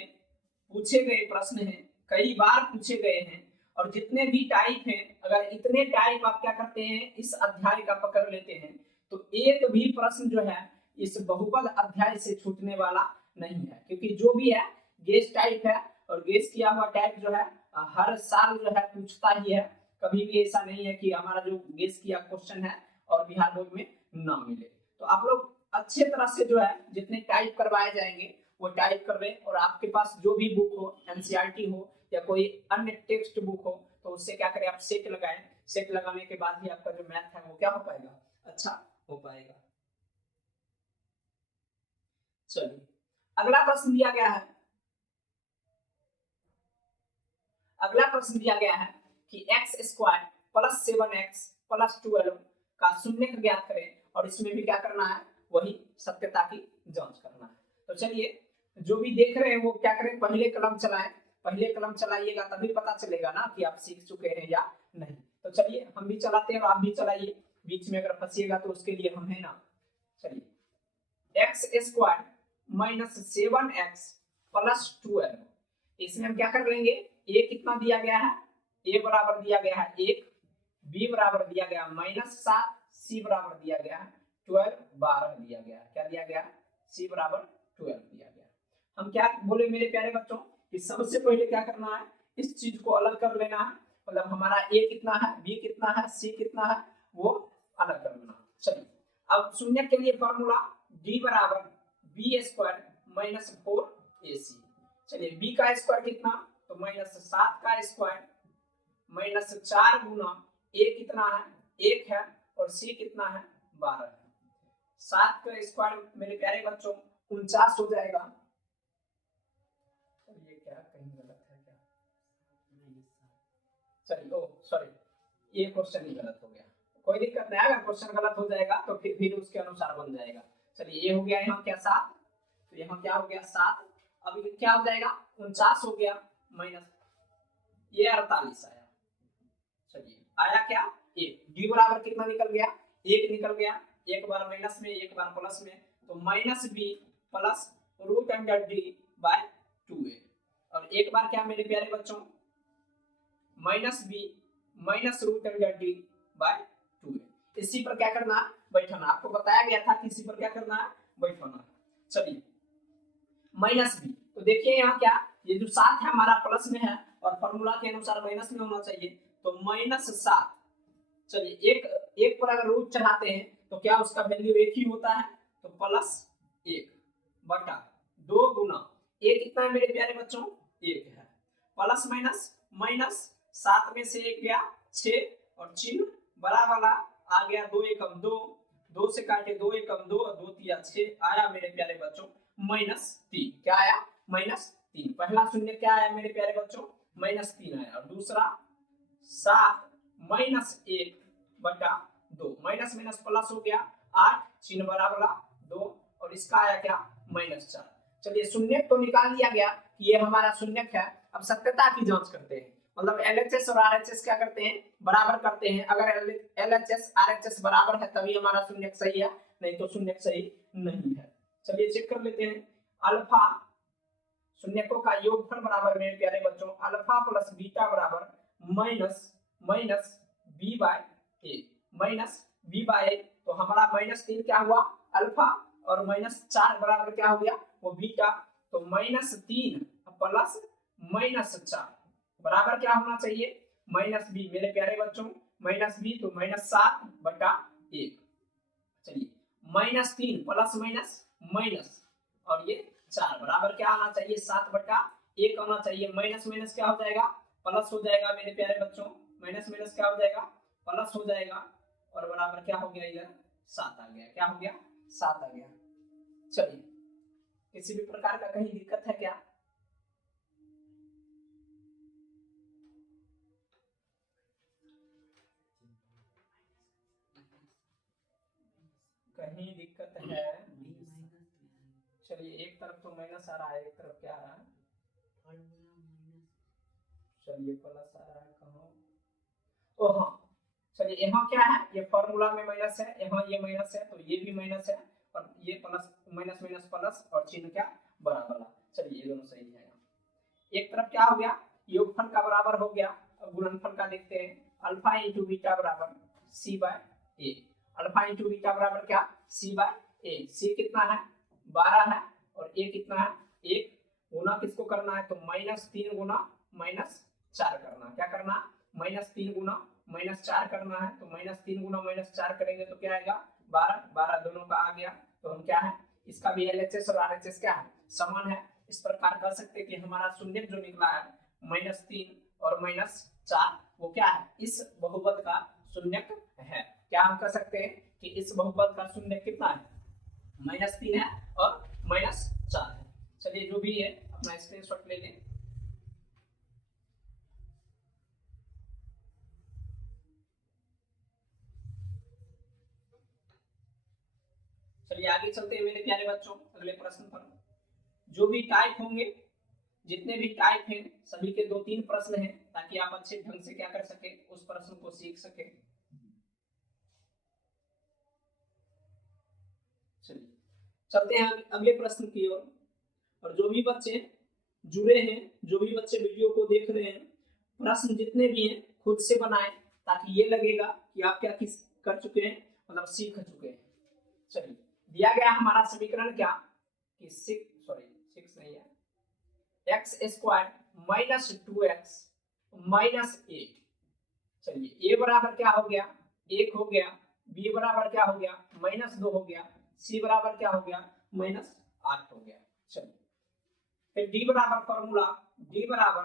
पूछे गए प्रश्न हैं, कई बार पूछे गए हैं, और जितने भी टाइप हैं अगर इतने टाइप आप क्या करते हैं इस अध्याय का पकड़ लेते हैं तो एक भी प्रश्न जो है इस बहुपद अध्याय से छूटने वाला नहीं है, क्योंकि जो भी है गेस टाइप है और गेस किया हुआ टाइप जो है हर साल जो है पूछता ही है। कभी भी ऐसा नहीं है कि हमारा जो गेस किया क्वेश्चन है और बिहार बोर्ड में ना मिले। तो आप लोग अच्छे तरह से जो है जितने टाइप करवाए जाएंगे वो टाइप कर लें, और आपके पास जो भी बुक हो NCERT हो या कोई अन्य टेक्स्ट बुक हो तो उससे क्या करें आप सेट लगाएं। सेट लगाने के बाद ही आपका जो मैथ है वो क्या हो पाएगा अच्छा हो पाएगा। चलिए अगला प्रश्न दिया गया है, अगला प्रश्न दिया गया है कि x² प्लस 7x प्लस 12 का शून्य ज्ञात करें, और इसमें भी क्या करना है वही सत्यता की जांच करना है। तो चलिए जो भी देख रहे हैं वो क्या करें पहले कलम चलाएं, पहले कलम चलाइएगा तभी पता चलेगा ना कि आप सीख चुके हैं या नहीं। तो चलिए हम भी चलाते हैं और आप भी चलाइए, बीच में अगर फंसिएगा तो उसके लिए हम है ना। चलिए x² माइनस 7x प्लस 12। इसमें हम क्या कर लेंगे, ए कितना दिया गया है, ए बराबर दिया गया है 1, बी बराबर दिया गया -7, सी बराबर दिया गया है 12, 12 दिया गया है। क्या दिया गया, सी बराबर 12 दिया गया। हम क्या बोले मेरे प्यारे बच्चों कि सबसे पहले क्या करना है, इस चीज को अलग कर लेना है। मतलब हमारा ए कितना है, बी कितना है, सी कितना है, वो अलग कर लेना। चलिए अब शून्य के लिए फॉर्मूला डी बराबर बी स्क्वायर माइनस 4ac। चलिए बी का स्क्वायर कितना, तो -7 का स्क्वायर -4 गुना ए कितना है 1 है और सी कितना है 12 है। 7 का स्क्वायर मेरे प्यारे बच्चों 49 हो जाएगा। ये क्या कहीं गलत है क्या, चलिए ओ सॉरी, ये क्वेश्चन ही गलत हो गया, कोई दिक्कत नहीं, अगर क्वेश्चन गलत हो जाएगा तो फिर उसके अनुसार बन जाएगा। चलिए ये हो गया यहाँ क्या 7, तो यहाँ क्या हो गया 7। अब ये क्या हो जाएगा 49 हो गया माइनस ये 48 आया। चलिए आया क्या, एक डी बराबर कितना निकल गया, 1 निकल गया, एक बार माइनस में एक बार प्लस में, तो -b plus root under d by 2a। और एक बार क्या मेरे प्यारे बच्चों -b minus root under d by 2a। इसी पर क्या करना बैठाना, आपको बताया गया था कि इसी पर क्या करना है बैठाना। चलिए -b, तो देखिए यहाँ क्या, ये जो 7 है हमारा प्लस में है और फॉर्मूला के अनुसार माइनस में होना चाहिए, तो -7। चलिए एक पर अगर रूट चढ़ाते हैं तो क्या उसका वैल्यू एक ही होता है, तो +1 बटा 2 गुना ए कितना है मेरे प्यारे बच्चों 1 है, प्लस माइनस 7 में से 1 गया 6 और चिन्ह बराबर आ गया 2 एकम 2, 2 से काटे 2 एकम 2 और 2 तिया 6 आया मेरे प्यारे बच्चों -3। क्या आया -3। पहला शून्य क्या आया मेरे प्यारे बच्चों -3 आया और दूसरा 7 -1 बटा 2, माइनस माइनस प्लस हो गया 8, चिन्ह बराबर 2 और इसका आया क्या -4। चलिए शून्य तो निकाल दिया गया कि ये हमारा शून्य है। अब सत्यता की जांच करते हैं, मतलब एलएचएस और आरएचएस क्या करते हैं बराबर करते हैं। अगर एलएचएस आरएचएस बराबर है तभी हमारा शून्य सही है, नहीं तो शून्य सही नहीं है। चलिए चेक कर लेते हैं, अल्फा शून्यकों का योगफल बराबर मेरे प्यारे बच्चों अल्फा प्लस बीटा बराबर माइनस बी बाय ए, माइनस बी बाय ए, तो हमारा -3 क्या हुआ अल्फा और -4 बराबर क्या हो गया वो बीटा, तो -3 प्लस -4 बराबर क्या होना चाहिए -b मेरे प्यारे बच्चों -b, तो -7 बटा 1। चलिए -3 प्लस माइनस और ये 4 बराबर क्या आना चाहिए 7 बटा 1 आना चाहिए। माइनस माइनस क्या हो जाएगा प्लस हो जाएगा मेरे प्यारे बच्चों, माइनस माइनस क्या हो जाएगा प्लस हो जाएगा और बराबर क्या हो गया इधर 7 आ गया। क्या हो गया 7 आ गया। चलिए किसी भी प्रकार का कहीं दिक्कत है क्या, कहीं दिक्कत है? चलिए एक तरफ तो माइनस आ रहा है, एक तरफ क्या आ रहा है, चलिए प्लस आ रहा है कहाँ, ओ हाँ चलिए यहाँ क्या है ये फॉर्मूला में माइनस है, यहाँ ये माइनस है तो ये भी माइनस है और ये प्लस माइनस माइनस प्लस और चिन्ह क्या बराबर। चलिए ये दोनों सही है। एक तरफ क्या हो गया योगफल का बराबर हो गया, अब गुणनफल का देखते हैं अल्फा इंटू बीटा बराबर सी बाय ए, अल्फा इंटू बीटा बराबर क्या सी बाय ए, सी कितना है 12 है और ए कितना है 1, गुना किसको करना है तो -3 गुना -4 करना, क्या करना -3 गुना -4 करना है, तो -3 गुना -4 करेंगे तो क्या आएगा 12, 12 दोनों का आ गया, तो हम क्या है इसका भी एलएचएस और आरएचएस क्या है समान है। इस प्रकार कह सकते हैं कि हमारा शून्य जो निकला है -3 और -4 वो क्या है इस बहुपद का शून्यक है। क्या हम कह सकते हैं कि इस बहुपद का शून्य कितना है -3 है और -4 है। चलिए जो भी है अपना स्क्रीनशॉट ले लें। चलिए आगे चलते हैं मेरे प्यारे बच्चों अगले प्रश्न पर। जो भी टाइप होंगे जितने भी टाइप हैं सभी के 2-3 प्रश्न हैं ताकि आप अच्छे ढंग से क्या कर सके उस प्रश्न को सीख सके। चलिए चलते हैं अगले प्रश्न की ओर। और जो भी बच्चे जुड़े हैं, जो भी बच्चे वीडियो को देख रहे हैं, प्रश्न जितने भी हैं खुद से बनाएं, ताकि ये लगेगा कि आप क्या किस कर चुके हैं, मतलब सीख चुके हैं। चलिए, दिया गया हमारा समीकरण क्या कि सिक्स नहीं है, x square minus 2x minus 8। चलिए, ए बराबर क्या हो गया, 1 हो गया, बी बराबर क्या हो गया, -2 हो गया, सी बराबर क्या हो गया, -8 हो गया। चलिए, फिर डी बराबर फॉर्मूला, डी बराबर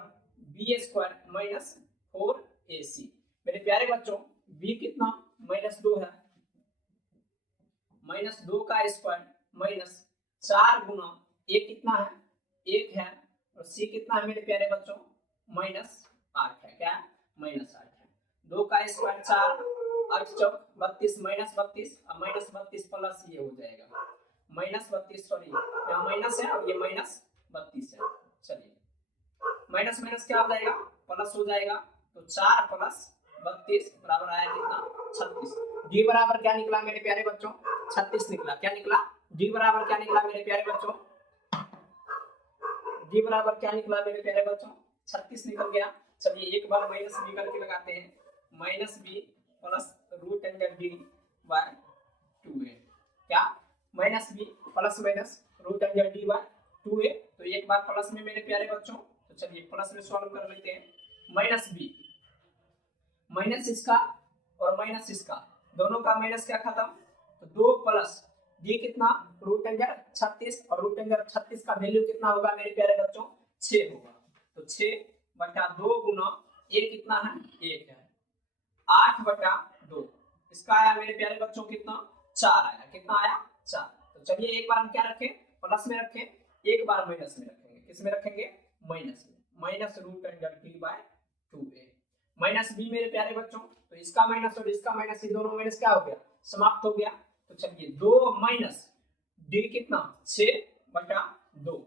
बी स्क्वायर माइनस 4ac। मेरे प्यारे बच्चों, बी कितना, -2 है, -2 का स्क्वायर माइनस 4 गुना ए कितना है, 1 है, और सी कितना है मेरे प्यारे बच्चों, -8 है। क्या, -8 है। 2 का स्क्वायर 4, 8 चौक 32, -32, अब -32 प्लस ये हो जाएगा, -32, सॉरी यहाँ माइनस है और ये -32 है। चलिए, माइनस माइनस क्या हो जाएगा, प्लस हो जाएगा, तो 4 प्लस 32 बराबर आया कितना, 36। डी बराबर क्या निकला मेरे प्यारे बच्चों, 36 निकला। क्या निकला, डी बराबर क्या निकला मेरे प्यारे बच्चों, डी बराबर क्या निकला मेरे प्यारे बच्चों, 36 निकल गया। चलिए, एक बार माइनस बी करके लगाते हैं, minus b plus root under d by 2a। क्या, minus b plus minus root under d by 2a। तो एक बार प्लस में मेरे प्यारे बच्चों, तो चलिए प्लस में सॉल्व कर लेते हैं। माइनस बी, माइनस इसका और माइनस इसका, दोनों का माइनस क्या खत्म, तो 2 प्लस डी कितना, रूट अंडर 36, और रूट अंडर 36 का वैल्यू कितना होगा मेरे प्यारे बच्चों, 6 होगा। तो 6/2 गुना ए कितना है, 1 है, 8/2। इसका आया मेरे प्यारे बच्चों कितना, 4 आया। कितना आया, 4। तो चलिए, एक बार हम क्या रखें, प्लस में रखें, एक बार माइनस में रखेंगे। किस में रखेंगे, माइनस में, minus root under d by 2a। Minus b मेरे प्यारे बच्चों, तो इसका माइनस और इसका माइनस, ये दोनों माइनस क्या हो गया, समाप्त हो गया। तो चलिए, 2 माइनस डी कितना, 6/2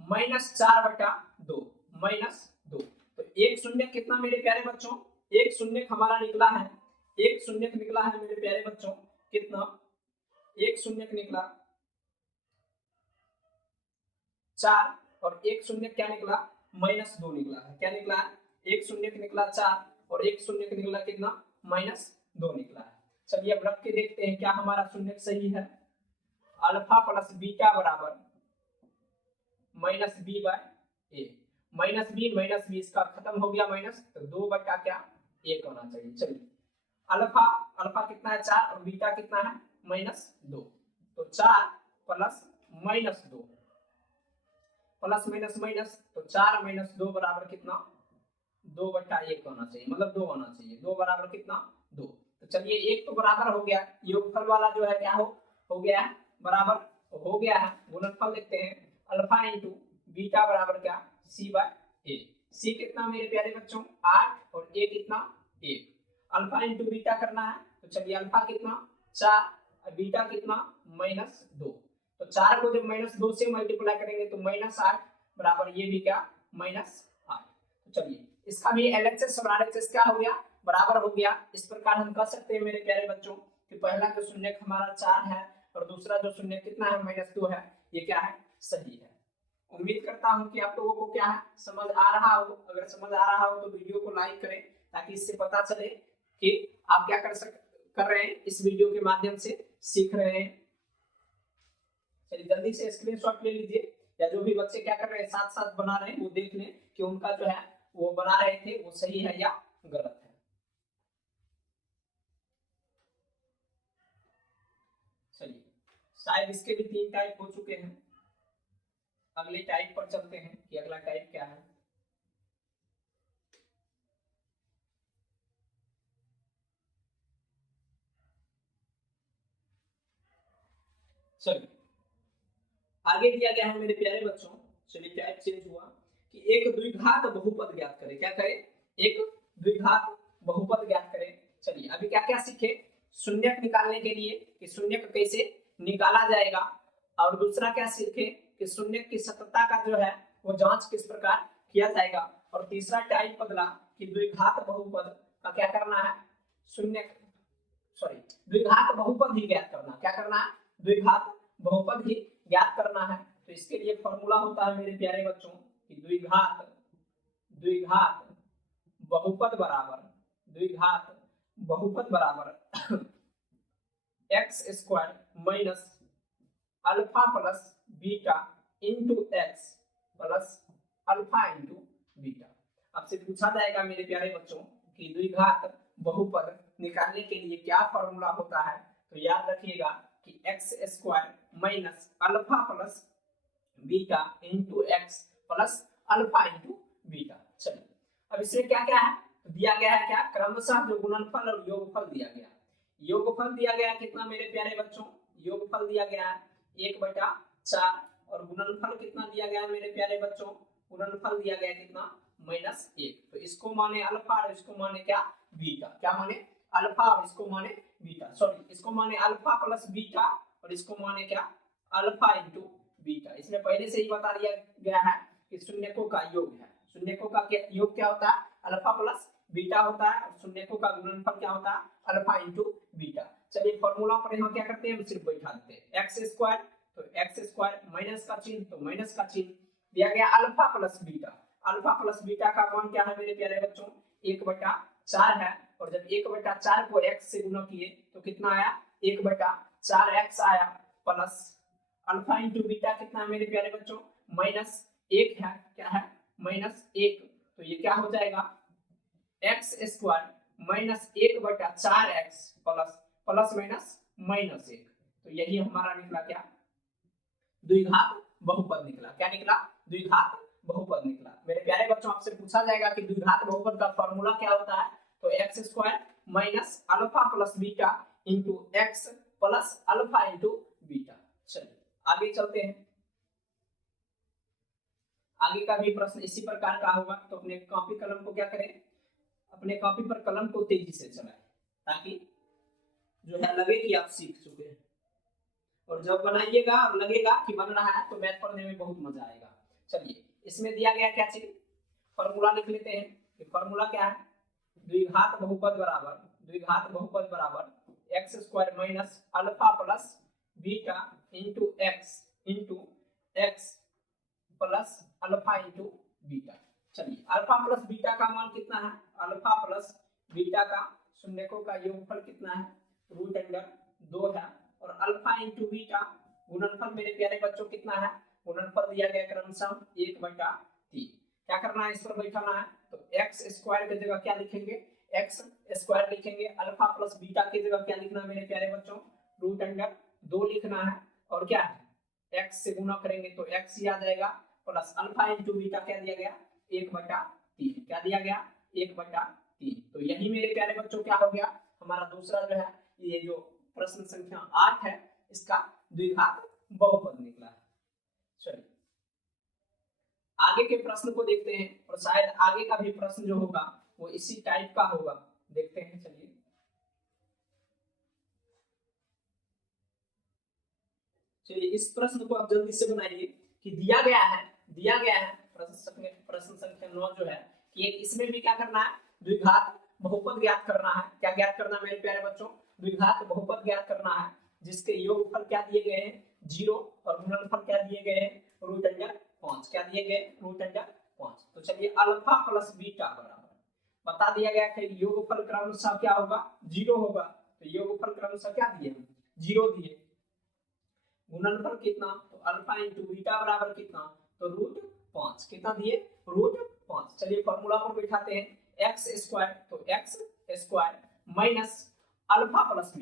माइनस 4/2 -2। तो एक शून्य कितना मेरे प्यारे बच्चों, एक शून्य हमारा निकला है, एक शून्य निकला है मेरे प्यारे बच्चों, कितना, एक शून्य निकला 4, और एक शून्य क्या निकला, -2 निकला है। क्या निकला है, एक शून्य निकला 4 और एक शून्य निकला कितना, -2 निकला है। चलिए, अब रख के देखते हैं क्या हमारा शून्य सही है। अल्फा प्लस बीटा बराबर -b बाय a। -b इसका खत्म हो गया माइनस, तो 2 बटा क्या, 1 होना चाहिए। चलिए, अल्फा अल्फा कितना है, 4, और बीटा कितना है, -2। तो 4 प्लस -2 प्लस माइनस माइनस, तो 4 - 2 बराबर कितना, 2/1 होना चाहिए, मतलब 2 होना चाहिए। 2 बराबर कितना, 2। तो चलिए, एक तो बराबर हो गया, योगफल वाला जो है क्या हो गया है, बराबर हो गया है। गुणनफल लिखते हैं, अल्फा इंटू बीटा बराबर क्या, c बाय a। c कितना मेरे प्यारे बच्चों, 8, और a कितना, 1। अल्फा इंटू बीटा करना है, तो चलिए, अल्फा कितना, 4, और बीटा कितना, -2। तो 4 को जब -2 से मल्टीप्लाई करेंगे तो -8 बराबर ये भी क्या, -8। तो चलिए, इसका भी एलएचएस और आरएचएस क्या हो गया, बराबर हो गया। इस प्रकार हम कह सकते हैं मेरे प्यारे बच्चों कि पहला जो शून्य हमारा 4 है और दूसरा जो शून्य कितना है, -2 है, ये क्या है, सही है। उम्मीद करता हूं कि आप लोगों को क्या है, समझ आ रहा हो। अगर समझ आ रहा हो तो वीडियो को लाइक करें, ताकि इससे पता चले कि आप क्या कर रहे हैं, इस वीडियो के माध्यम से सीख रहे हैं। चलिए, जल्दी से स्क्रीनशॉट ले लीजिए, या जो भी बच्चे क्या कर रहे हैं, साथ साथ बना रहे हैं, वो देख लें कि उनका जो है वो बना रहे थे वो सही है या गलत है। चलिए, शायद इसके भी 3 टाइप हो चुके हैं। अगले टाइप पर चलते हैं कि अगला टाइप क्या है। चलिए, आगे दिया गया है मेरे प्यारे बच्चों, चलिए टाइप चेंज हुआ कि एक द्विघात बहुपद ज्ञात करें। क्या करें, एक द्विघात बहुपद ज्ञात करें। चलिए, अभी क्या क्या सीखे, शून्य निकालने के लिए कि शून्य कैसे निकाला जाएगा, और दूसरा क्या सीखे कि शून्य की सततता का जो है वो जांच किस प्रकार किया जाएगा, और तीसरा टाइप बदला कि द्विघात बहुपद का क्या करना है, द्विघात बहुपद ही ज्ञात करना। क्या करना है, द्विघात बहुपद ही ज्ञात करना है। तो इसके लिए फॉर्मूला होता है मेरे प्यारे बच्चों कि द्विघात बहुपद बराबर x square minus alpha plus beta into x plus alpha into beta. आपसे पूछा जाएगा मेरे प्यारे बच्चों कि द्विघात बहुपद निकालने के लिए क्या फॉर्मूला होता है, तो याद रखिएगा कि x square minus alpha plus beta into x plus alpha into beta. चलिए अब इसमें क्या क्या है, तो दिया गया है क्या, क्रमशः जो गुणनफल और योगफल दिया गया। योगफल दिया गया कितना मेरे प्यारे बच्चों, योगफल दिया गया है 1/4 और गुणनफल कितना दिया गया है मेरे प्यारे बच्चों, गुणनफल दिया गया कितना -1। तो इसको माने अल्फा और इसको माने क्या बीटा, क्या माने अल्फा और इसको माने बीटा, सॉरी इसको माने अल्फा प्लस बीटा और इसको माने क्या अल्फा इंटू बीटा। इसमें पहले से ही बता दिया गया है कि शून्यकों का योग है, शून्यकों का योग क्या होता है अल्फा प्लस बीटा होता है और शून्यकों का गुणनफल क्या होता है अल्फा इंटू बीटा। चलिए फॉर्मूला पर यहाँ क्या करते हैं, हम सिर्फ बैठा देते हैं एक्स स्क्वायर, तो एक्स स्क्वायर माइनस का चिन्ह तो माइनस का चिन्ह दिया गया alpha plus beta. Alpha plus beta का मान क्या है मेरे प्यारे बच्चों 1/4 है, और जब 1/4 को x से गुणा किए तो कितना आया 1/4x आया, प्लस अल्फा इंटू बीटा कितना है मेरे प्यारे बच्चों -1 है, क्या है -1। तो ये क्या हो जाएगा x square minus 1/4x plus minus 1। तो यही हमारा निकला क्या द्विघात बहुपद निकला, क्या निकला द्विघात बहुपद निकला। मेरे प्यारे बच्चों आपसे पूछा जाएगा कि द्विघात बहुपद का फॉर्मूला क्या होता है, तो x square minus alpha plus beta into x plus alpha into beta. चलिए आगे चलते हैं, आगे का भी प्रश्न इसी प्रकार का होगा। तो अपने कॉपी कलम को क्या करें, अपने कॉपी पर कलम को तेजी से चलाएं ताकि जो है लगे कि आप सीख चुके हैं, और जब बनाइएगा और लगेगा कि बन रहा है तो मैथ पढ़ने में बहुत मजा आएगा। चलिए इसमें दिया गया क्या चीज, फॉर्मूला लिख लेते हैं कि फॉर्मूला क्या है, द्विघात बहुपद बराबर x square minus alpha plus beta into x plus alpha into beta. चलिए अल्फा प्लस बीटा का मान कितना है, अल्फा प्लस बीटा का शून्यकों का योगफल कितना है √2 है, और अल्फा इंटू बीटा गुणनफल मेरे प्यारे बच्चों कितना है, गुणनफल दिया गया क्रमशः 1/3। क्या करना है, इस पर बैठाना है, तो एक्स स्क्वायर की जगह क्या लिखेंगे एक्स स्क्वायर लिखेंगे, अल्फा प्लस बीटा की जगह क्या लिखना है मेरे प्यारे बच्चों √2 लिखना है, और क्या है एक्स से गुणा करेंगे तो एक्स ही आ जाएगा, प्लस अल्फा इंटू बीटा क्या दिया गया 1/3, क्या दिया गया 1/3। तो यही मेरे प्यारे बच्चों क्या हो गया हमारा दूसरा जो है ये जो प्रश्न संख्या 8 है इसका द्विघात बहुपद निकला है। चलिए आगे के प्रश्न को देखते हैं, और शायद आगे का भी प्रश्न जो होगा वो इसी टाइप का होगा, देखते हैं। चलिए इस प्रश्न को आप जल्दी से बनाइए कि दिया गया है प्रश्न संख्या 9 जो है कि एक इसमें भी क्या करना है द्विघात बहुपद ज्ञात करना है। क्या ज्ञात करना है मेरे प्यारे बच्चों, द्विघात बहुपद ज्ञात करना है जिसके योगफल क्या दिए गए हैं 0 और गुणनफल क्या दिए गए हैं √5, क्या दिए गए √5। तो चलिए अल्फा प्लस बीटा बराबर बता दिया गया कि योगफल क्रमशः क्या होगा 0 होगा, तो योगफल क्रमशः क्या दिए 0 दिए, गुणनफल कितना तो अल्फा इंटू बीटा बराबर कितना तो √5, कितना दिए √5। चलिए फॉर्मूला पर बैठाते हैं एक्स स्क्वायर, तो x square minus alpha plus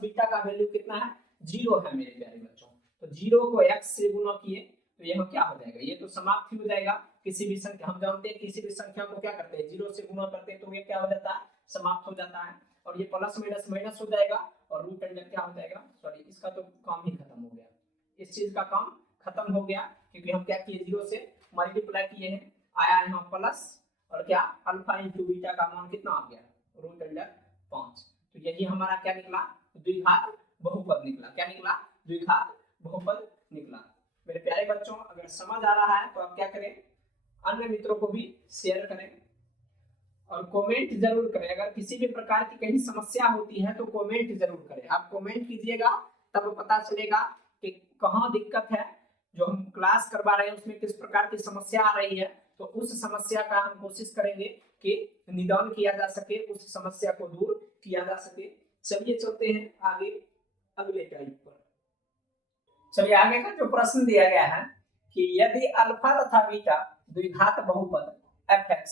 beta का वैल्यू कितना है 0 है मेरे प्यारे बच्चों, तो 0 को x से गुणा किए तो यह क्या हो जाएगा, ये तो समाप्त हो जाएगा। किसी भी संख्या हम जानते हैं किसी भी संख्या को क्या करते हैं 0 से गुणा करते हैं तो ये क्या हो जाता है समाप्त हो जाता है, और ये प्लस माइनस माइनस हो जाएगा और √10 क्या हो जाएगा, सॉरी इसका तो काम ही खत्म हो गया, इस चीज का काम खत्म हो गया क्योंकि हम क्या किए 0 से मल्टीप्लाई किए हैं, आया यहाँ प्लस और क्या अल्फा इंटू बीटा का मान कितना आ गया √5। तो यही हमारा क्या निकला द्विघात बहुपद निकला, क्या निकला द्विघात बहुपद निकला। मेरे प्यारे बच्चों अगर समझ आ रहा है तो आप क्या करें अन्य मित्रों को भी शेयर करें और कमेंट जरूर करें। अगर किसी भी प्रकार की कहीं समस्या होती है तो कमेंट जरूर करें, आप कमेंट कीजिएगा तब पता चलेगा कि कहाँ दिक्कत है, जो हम क्लास करवा रहे हैं उसमें किस प्रकार की समस्या आ रही है, तो उस समस्या का हम कोशिश करेंगे कि निदान किया जा सके, उस समस्या को दूर किया जा सके। चलिए चलते हैं आगे अगले टाइप पर। चलिए आगे का जो प्रश्न दिया गया है कि यदि अल्फा तथा बीटा द्विघात बहुपद fx,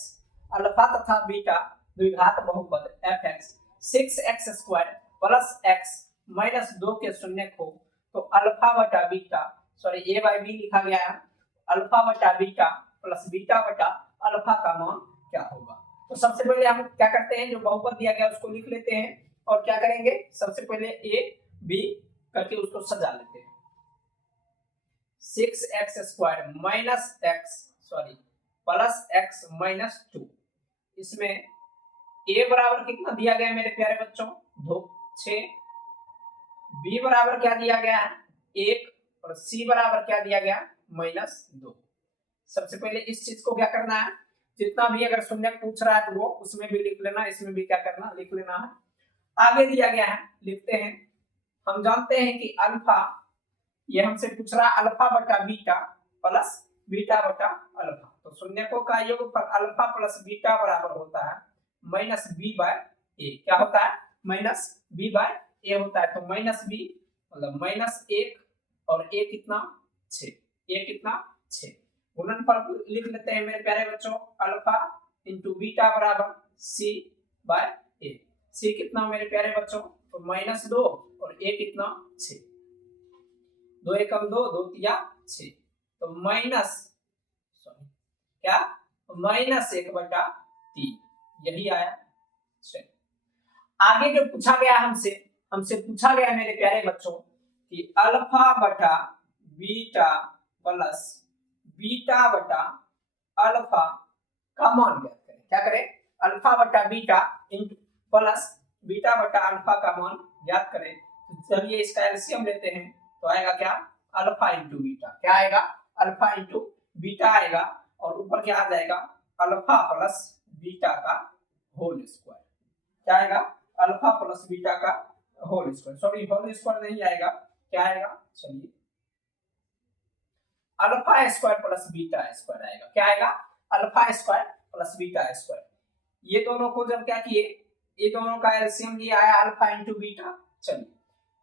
अल्फा तथा बीटा द्विघात बहुपद fx 6x² plus x minus 2 के शून्य हो, तो अल्फा बटा beta, sorry a by b लिखा गया है, अल्फा बटा बीटा प्लस बीटा बटा अल्फा का मान क्या होगा। तो सबसे पहले हम क्या करते हैं, जो बहुपद दिया गया उसको लिख लेते हैं और क्या करेंगे, सबसे पहले a b करके उसको सजा लेते हैं। 6x² minus x, sorry plus x minus 2, इसमें a बराबर कितना दिया गया है मेरे प्यारे बच्चों, 2 6, b बराबर क्या दिया गया है 1 और c बराबर क्या दिया गया -2। सबसे पहले इस चीज को क्या करना है, जितना भी अगर शून्य पूछ रहा है तो वो उसमें भी लिख लेना, इसमें भी क्या करना लिख लेना है। आगे दिया गया है, लिखते हैं। हम जानते हैं कि अल्फा, ये हमसे पूछ रहा है अल्फा बटा बीटा प्लस बीटा बटा अल्फा, तो शून्यकों का योगफल अल्फा प्लस बीटा बराबर होता है -b/a। क्या होता है, -b/a होता है। तो -b मतलब -1 और a कितना 6, a कितना 6। गुणनफल लिख लेते हैं मेरे प्यारे बच्चों, अल्फा इंटू बीटा बराबर c/a। c कितना मेरे प्यारे बच्चों, तो -2 और a कितना 6, 2 एकम 2, 2 तिया 6, तो माइनस क्या -1/3, यही आया। आगे जो पूछा गया हमसे पूछा गया मेरे प्यारे बच्चों कि अल्फा बटा बीटा प्लस बीटा बटा अल्फा का मान ज्ञात करें। क्या करें, अल्फा बटा बीटा प्लस बीटा बटा अल्फा का मान ज्ञात करें। तो चलिए इसका एलसीएम लेते हैं, तो आएगा क्या, अल्फा इंटू बीटा। क्या आएगा, अल्फा इंटू बीटा आएगा, और ऊपर क्या आ जाएगा, अल्फा प्लस बीटा का होल स्क्वायर। क्या आएगा, अल्फा प्लस बीटा का whole square, sorry whole square नहीं आएगा, क्या आएगा, चलिए alpha square plus beta square आएगा। क्या आएगा, alpha square plus beta square. ये दोनों को जब क्या किए, ये दोनों का एलसीएम लिया है अल्फा इंटू बीटा। चलिए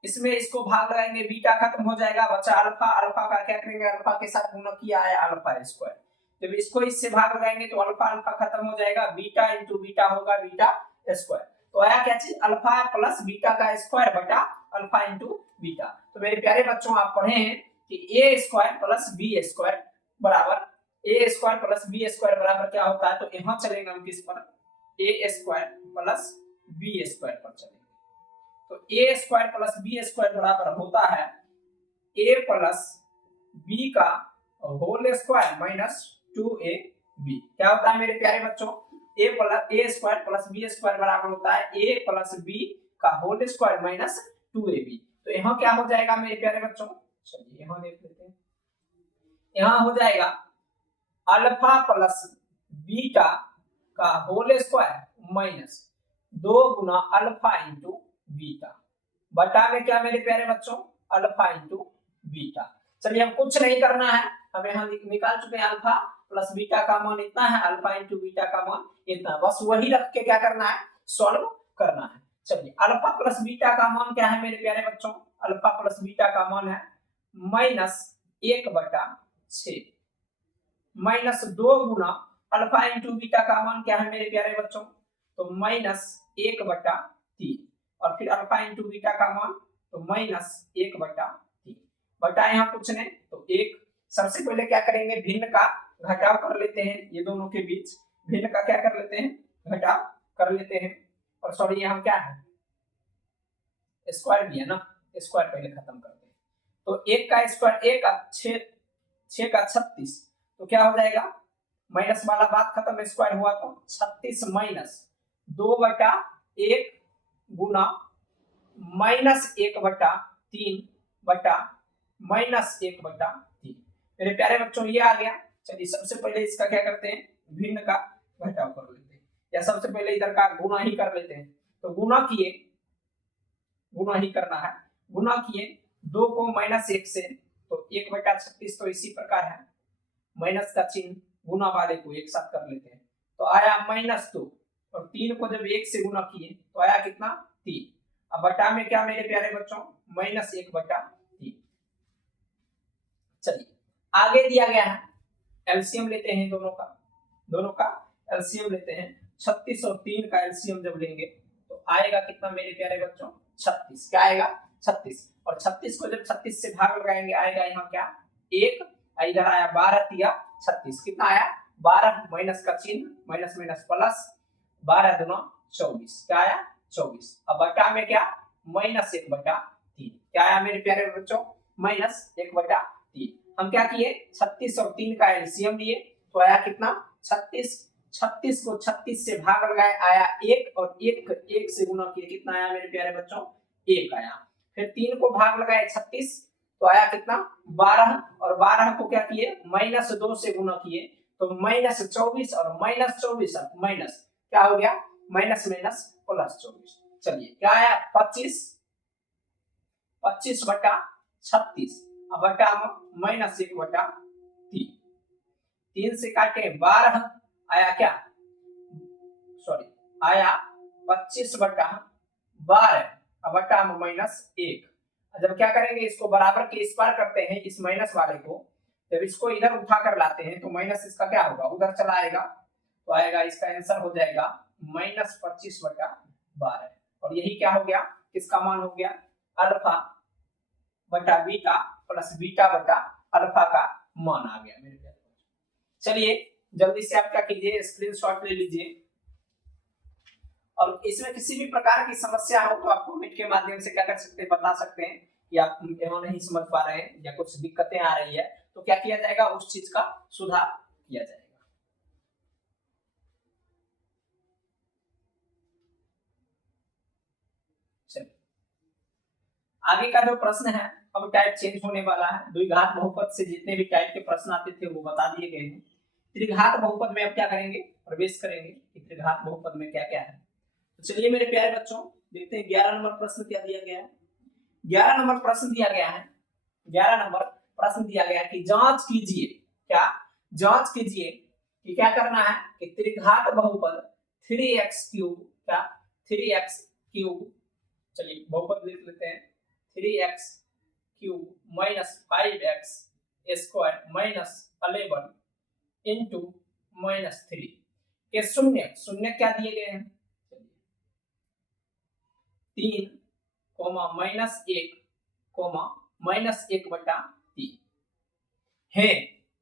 इसमें इसको भाग लगाएंगे, बीटा खत्म हो जाएगा, बचा अल्फा। अल्फा का क्या करेंगे, अल्फा के साथ गुणा किया है अल्फा स्क्वायर। जब इसको इससे भाग लगाएंगे तो अल्फा अल्फा खत्म हो जाएगा, बीटा इंटू बीटा होगा बीटा स्क्वायर। तो आया क्या चीज, अल्फा प्लस बीटा का स्क्वायर बटा अल्फा इंटू बीटा। तो मेरे प्यारे बच्चों आप पढ़े हैं कि a square plus b square बराबर a square plus b square बराबर क्या होता है, तो यहां चलेंगे हम किस पर, a square plus b square पर चलेंगे। तो a square plus b square बराबर होता है a प्लस b का होल स्क्वायर माइनस 2ab। क्या होता है मेरे प्यारे बच्चों, a square plus b square बराबर होता है a प्लस b का होल स्क्वायर माइनस 2ab। तो यहाँ क्या हो जाएगा मेरे प्यारे बच्चों, चलिए यहाँ देख लेते हैं। यहाँ हो जाएगा अल्फा प्लस बीटा का होल स्क्वायर माइनस 2 गुना अल्फा इंटू बीटा, बटा में क्या मेरे प्यारे बच्चों, अल्फा इंटू बीटा। चलिए हम कुछ नहीं करना है, हम यहाँ निकाल चुके हैं अल्फा प्लस बीटा का मान इतना है, अल्फा इंटू बीटा का मान इतना, बस वही रख के क्या करना है, सॉल्व करना है। चलिए अल्फा प्लस बीटा का मान क्या है मेरे प्यारे बच्चों, अल्फा प्लस बीटा का मान है -1/6 माइनस 2 गुना अल्फा इंटू बीटा का मान क्या है मेरे प्यारे बच्चों, तो -1/3, और फिर अल्फा इंटू बीटा का मान तो -1/3 बटा यहाँ कुछ नहीं तो 1। सबसे पहले क्या करेंगे, भिन्न का घटाव कर लेते हैं, ये दोनों के बीच भिन्न का क्या कर लेते हैं, घटाव कर लेते हैं। और सॉरी यहाँ क्या है, स्क्वायर भी है ना, स्क्वायर पहले खत्म करते हैं। तो 1 का स्क्वायर 1 का 6 का 36, तो क्या हो जाएगा, माइनस वाला बात खत्म, स्क्वायर हुआ तो 36 माइनस 2/1 गुना -1/3 बटा -1/3। मेरे प्यारे बच्चों ये आ गया। चलिए सबसे पहले इसका क्या करते हैं, भिन्न का घटाव कर लेते हैं, या सबसे पहले इधर का गुना ही कर लेते हैं। तो गुना ही करना है, गुना किए 2 को -1 से तो 1/36 तो इसी प्रकार है, माइनस का चिन्ह गुना वाले को एक साथ कर लेते हैं, तो आया -2 और 3 को जब 1 से गुना किए तो आया कितना 3। अब बटा में क्या मेरे प्यारे बच्चों, -1/3। चलिए आगे दिया गया है, एलसीएम लेते हैं दोनों का एलसीएम लेते हैं। 36 और 3 का एलसीएम जब लेंगे तो आएगा कितना मेरे प्यारे बच्चों, 36। क्या आएगा 36, और 36 को जब 36 से भाग लगाएंगे आएगा यहाँ क्या 1, इधर आया 12 तिया 36, कितना आया 12, माइनस का चिन्ह माइनस माइनस प्लस, 12 दूना 24, क्या आया 24। अब बटा में क्या -1/3, क्या आया मेरे प्यारे बच्चों -1/3। हम क्या किए 36 और 3 का एलसीएम लिए तो आया कितना 36, 36 को 36 से भाग लगाए आया 1, और 1 से गुना किए कितना आया मेरे प्यारे बच्चों 1 आया। फिर 3 को भाग लगाए 36 तो आया कितना 12, और 12 को क्या किए -2 से गुना किए तो -24, और -24 माइनस क्या हो गया माइनस माइनस प्लस 24। चलिए क्या आया 25, 25/36, अब बटा -1/3, 3 से काटे 12 आया क्या, सॉरी आया 25/12, अब बटा -1। जब क्या करेंगे इसको बराबर के इस पार करते हैं, इस माइनस वाले को जब इसको इधर उठा कर लाते हैं तो माइनस इसका क्या होगा उधर चला आएगा, तो आएगा इसका आंसर हो जाएगा -25/12, और यही क्या हो गया किसका मान हो गया अल्फा बटा बीटा प्लस बीटा बटा अल्फा का मान आ गया मेरे प्यारे। चलिए जल्दी से आप क्या कीजिए स्क्रीनशॉट ले लीजिए, और इसमें किसी भी प्रकार की समस्या हो तो आप कमेंट के माध्यम से क्या कर सकते हैं बता सकते हैं कि आप नहीं समझ पा रहे हैं या कुछ दिक्कतें आ रही है, तो क्या किया जाएगा उस चीज का सुधार किया जाएगा। आगे का जो प्रश्न है अब टाइप चेंज होने वाला है, द्विघात बहुपद से जितने भी टाइप के प्रश्न आते थे वो बता दिए गए हैं। त्रिघात बहुपद में अब क्या करेंगे प्रवेश करेंगे कि त्रिघात बहुपद में क्या क्या है। तो चलिए मेरे प्यारे बच्चों देखते हैं 11 नंबर प्रश्न क्या दिया गया है। 11 नंबर प्रश्न दिया गया है, 11 नंबर प्रश्न दिया गया कि जांच कीजिए, क्या जांच कीजिए कि क्या करना है कि त्रिघात बहुपद 3x³ क्या 3x³, चलिए बहुपद लिख लेते हैं 3x³ -5x² -11 -3 के शून्य क्या दिए गए हैं 3, -1, -1/3 है,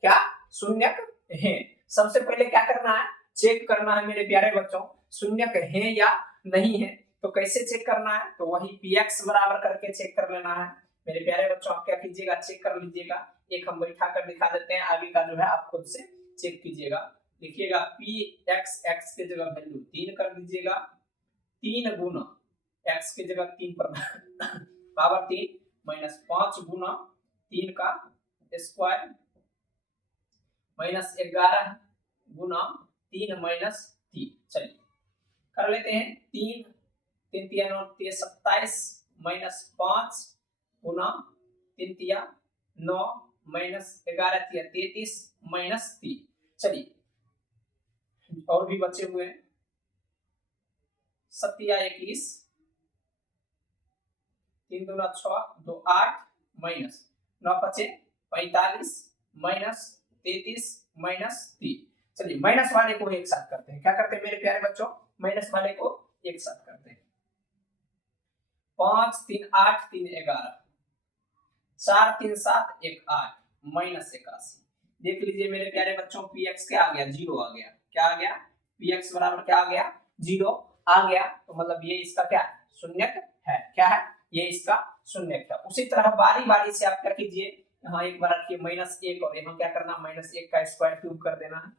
क्या शून्यक है। सबसे पहले क्या करना है चेक करना है मेरे प्यारे बच्चों शून्यक है या नहीं है। तो कैसे चेक करना है तो वही px बराबर करके चेक कर लेना है मेरे प्यारे बच्चों। आप क्या कीजिएगा चेक कर लीजिएगा, एक हम बैठा कर दिखा देते हैं, आगे का जो है आप खुद से चेक कीजिएगा। लिखिएगा px x के जगह वैल्यू 3 कर दीजिएगा, 3 गुना x के जगह 3 पर पावर 3 -5 गुना 3 का स्क्वायर -11 गुना 3 -3। चलिए कर लेते हैं 3 3 तिया 9 27 -5 गुना 3 तिया 9 -11 तिया 33 -3। चलिए और भी बचे हुए 7 तिया 21 3 दूना 6 2 8 -9 5 45 -33 -3। चलिए माइनस वाले को एक साथ करते हैं, क्या करते हैं मेरे प्यारे बच्चों माइनस वाले को एक साथ करते हैं। 5 3 8 3 11 4 3 7 1 8 -81। देख लीजिए मेरे प्यारे बच्चों px क्या आ गया 0 आ गया, क्या आ गया px बराबर क्या आ गया 0 आ गया, तो मतलब ये इसका क्या शून्यक है, क्या है ये इसका शून्यक है। उसी तरह बारी बारी से आप क्या कीजिए यहाँ एक बार रखिए -1 और यहाँ क्या करना -1 का स्क्वायर क्यूब कर देना है,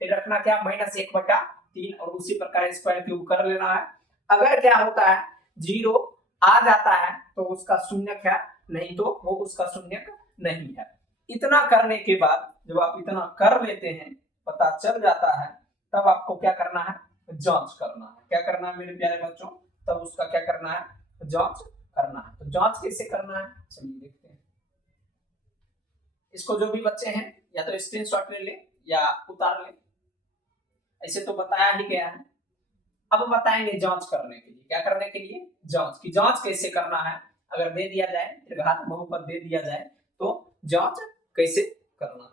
फिर रखना क्या -1/3 और उसी प्रकार स्क्वायर क्यूब कर लेना है। अगर क्या होता है 0 आ जाता है तो उसका शून्यक है, नहीं तो वो उसका शून्यक नहीं है। इतना करने के बाद जब आप इतना कर लेते हैं पता चल जाता है तब आपको क्या करना है जांच करना है। क्या करना है मेरे प्यारे बच्चों तब उसका क्या करना है जांच करना है। तो जांच कैसे करना है चलिए देखते हैं। इसको जो भी बच्चे हैं या तो स्क्रीनशॉट ले ले या उतार ले, ऐसे तो बताया ही गया है। अब बताएंगे जांच करने के लिए, क्या करने के लिए, जांच की। जांच कैसे करना है, अगर दे दिया जाए, निर्घात बहुपद दे दिया जाए तो जांच कैसे करना है।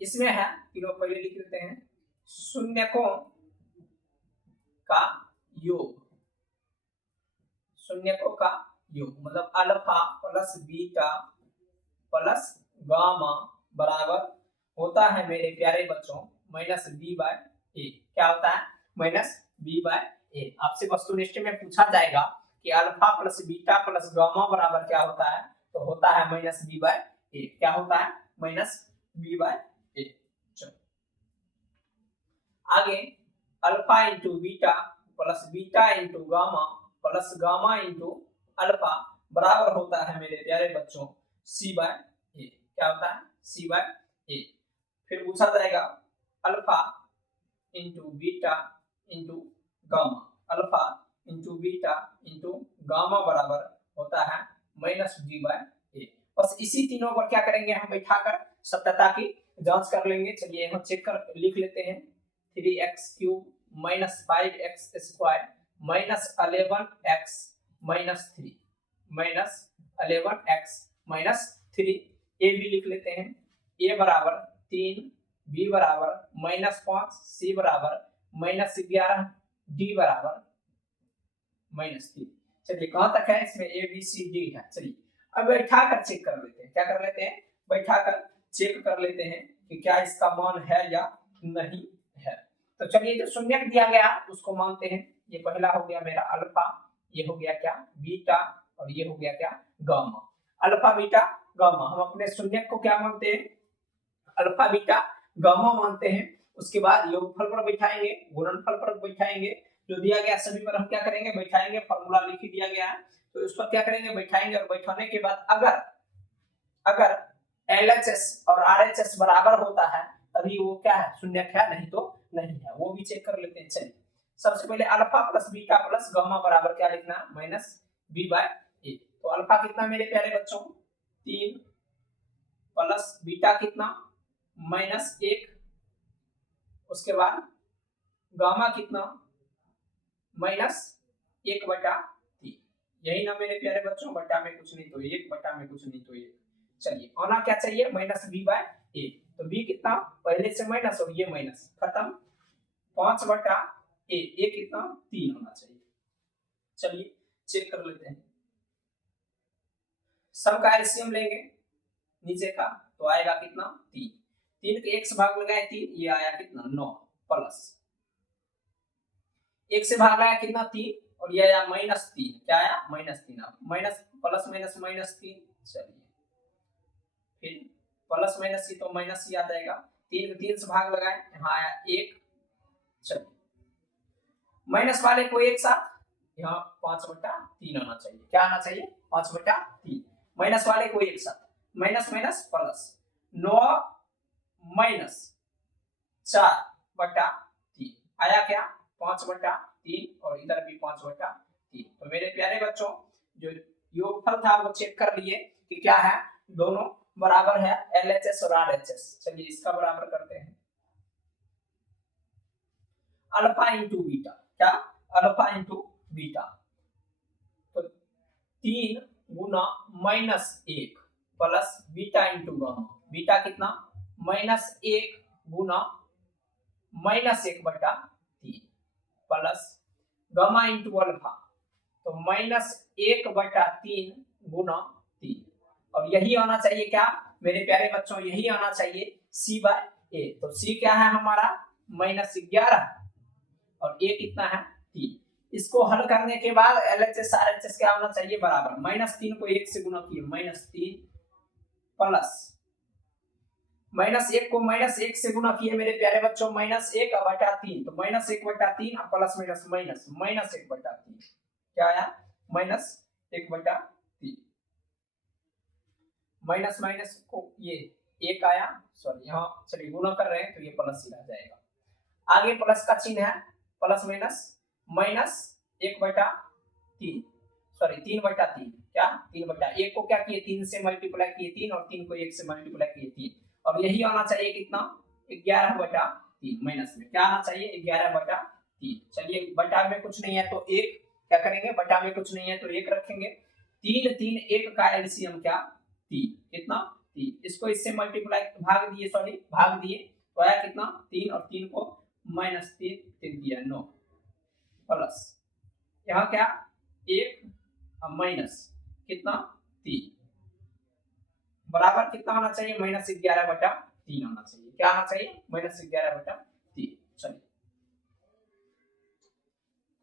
इसमें है, तीनों पहले लिख लेते हैं, शून्यकों का योग, शून्यकों का योग मतलब alpha plus beta plus gamma बराबर होता है मेरे प्यारे बच्चों माइनस बी बाय ए। क्या होता है, माइनस बी बाय ए। आपसे वस्तुनिष्ठ में पूछा जाएगा कि alpha plus beta plus gamma बराबर क्या होता है, तो होता है माइनस बी बाय ए। क्या होता है, माइनस बी बाय ए। चलो आगे, alpha into beta plus beta into gamma plus gamma into alpha बराबर होता है मेरे प्यारे बच्चों सी बाय ए। क्या होता है, सी बाय ए। फिर पूछा जाएगा alpha into beta into gamma, alpha into beta into gamma बराबर होता है माइनस डी बाय ए। बस इसी तीनों पर क्या करेंगे, हम बैठाकर सत्यता की जांच कर लेंगे। चलिए यहाँ चेक कर लिख लेते हैं, 3x³ minus 5x² minus 11x minus 3 minus 11x minus 3। ए भी लिख लेते हैं, ए बराबर 3, बी बराबर माइनस 5, सी बराबर माइनस 11, डी बराबर माइनस 3। चलिए कहां तक है, इसमें ए बी सी डी है। चलिए अब बैठा कर चेक कर लेते हैं, क्या कर लेते हैं, बैठा कर चेक कर लेते हैं कि क्या इसका मान है या नहीं है। तो चलिए जो शून्य दिया गया उसको मानते हैं। ये पहला हो गया मेरा अल्फा, ये हो गया क्या बीटा, और ये हो गया क्या गामा। अल्फा बीटा गामा, हम अपने शून्य को क्या मानते हैं, अल्फा बीटा गामा मानते हैं। उसके बाद योगफल पर बैठाएंगे, गुणनफल पर बैठाएंगे, जो दिया गया सभी पर हम क्या करेंगे, बैठाएंगे। फॉर्मूला लिख दिया गया है तो उस पर क्या करेंगे, बैठाएंगे। और बैठाने के बाद अगर LHS और RHS बराबर होता है तभी वो क्या है, शून्य है, नहीं तो नहीं है, वो भी चेक कर लेते हैं। चलिए सबसे पहले alpha plus beta plus gamma बराबर क्या लिखना, माइनस बी बाय ए। तो अल्फा कितना मेरे प्यारे बच्चों, 3 प्लस बीटा कितना, माइनस 1। उसके बाद गामा कितना, माइनस 1/3। यही ना मेरे प्यारे बच्चों, बटा में कुछ नहीं तो 1, बटा में कुछ नहीं तो 1। चलिए आना क्या चाहिए, माइनस बी बाय ए। तो बी कितना, पहले से माइनस और ये माइनस, खत्म, 5/ए। ए कितना, 3 होना चाहिए। चलिए चेक कर लेते हैं, सब का एलसीएम लेंगे नीचे का, तो आएगा कितना, 3। 3 के 1 से भाग लगाए 3, ये आया कितना 9, प्लस 1 से भाग लगाया कितना 3, और ये आया -3। क्या आया, -3। अब माइनस प्लस माइनस -3। चलिए फिर प्लस माइनस ही तो माइनस ही आ जाएगा। 3 के 3 से भाग लगाए, यहाँ आया 1। चलिए माइनस वाले को एक साथ, यहाँ 5/3 आना चाहिए। क्या आना चाहिए, 5/3। माइनस वाले को एक साथ, माइनस माइनस प्लस, 9 माइनस 4/3 आया क्या, 5/3, और इधर भी 5/3। तो मेरे प्यारे बच्चों जो योगफल था वो चेक कर लिए कि क्या है, दोनों बराबर है, LHS और RHS। चलिए इसका बराबर करते हैं, अल्फा इंटू बीटा, क्या, अल्फा इंटू बीटा, तो 3 गुना -1 plus beta into gamma. Beta कितना, -1 गुना -1/3 प्लस गामा इंटू अल्फा, तो -1/3 गुना 3। और यही आना चाहिए क्या मेरे प्यारे बच्चों, यही आना चाहिए सी बाय ए। तो सी क्या है हमारा, -11, और ए कितना है, 3। इसको हल करने के बाद LHS RHS क्या होना चाहिए, बराबर। -3 को 1 से गुना किए, -3 प्लस -1 को -1 से गुना किए मेरे प्यारे बच्चों, -1/3। तो -1/3 प्लस माइनस माइनस -1/3, क्या आया, -1/3। माइनस माइनस को ये 1 आया, सॉरी यहाँ चलिए गुना कर रहे हैं तो ये प्लस ही रह जाएगा। आगे प्लस का चिन्ह है, प्लस माइनस -1/3, सॉरी 3/3, क्या 3/1 को क्या किए 3 से मल्टीप्लाई किए 3 और 3 को 1 से मल्टीप्लाई किए 3, और यही आना चाहिए कितना 11/3 माइनस में क्या आना चाहिए 11/3। चलिए बटा में कुछ नहीं है तो एक क्या करेंगे, बटा में कुछ नहीं है तो एक रखेंगे, 3 3 1 का एलसीएम क्या 3, कितना 3, इसको इससे मल्टीप्लाई भाग दिए, सॉरी भाग दिए तो आया कितना 3 और 3 को -3 3 दिया 9 प्लस यहाँ क्या 1 माइनस कितना 3 बराबर कितना होना चाहिए -11/3 होना चाहिए, क्या आना चाहिए -11/3। चलिए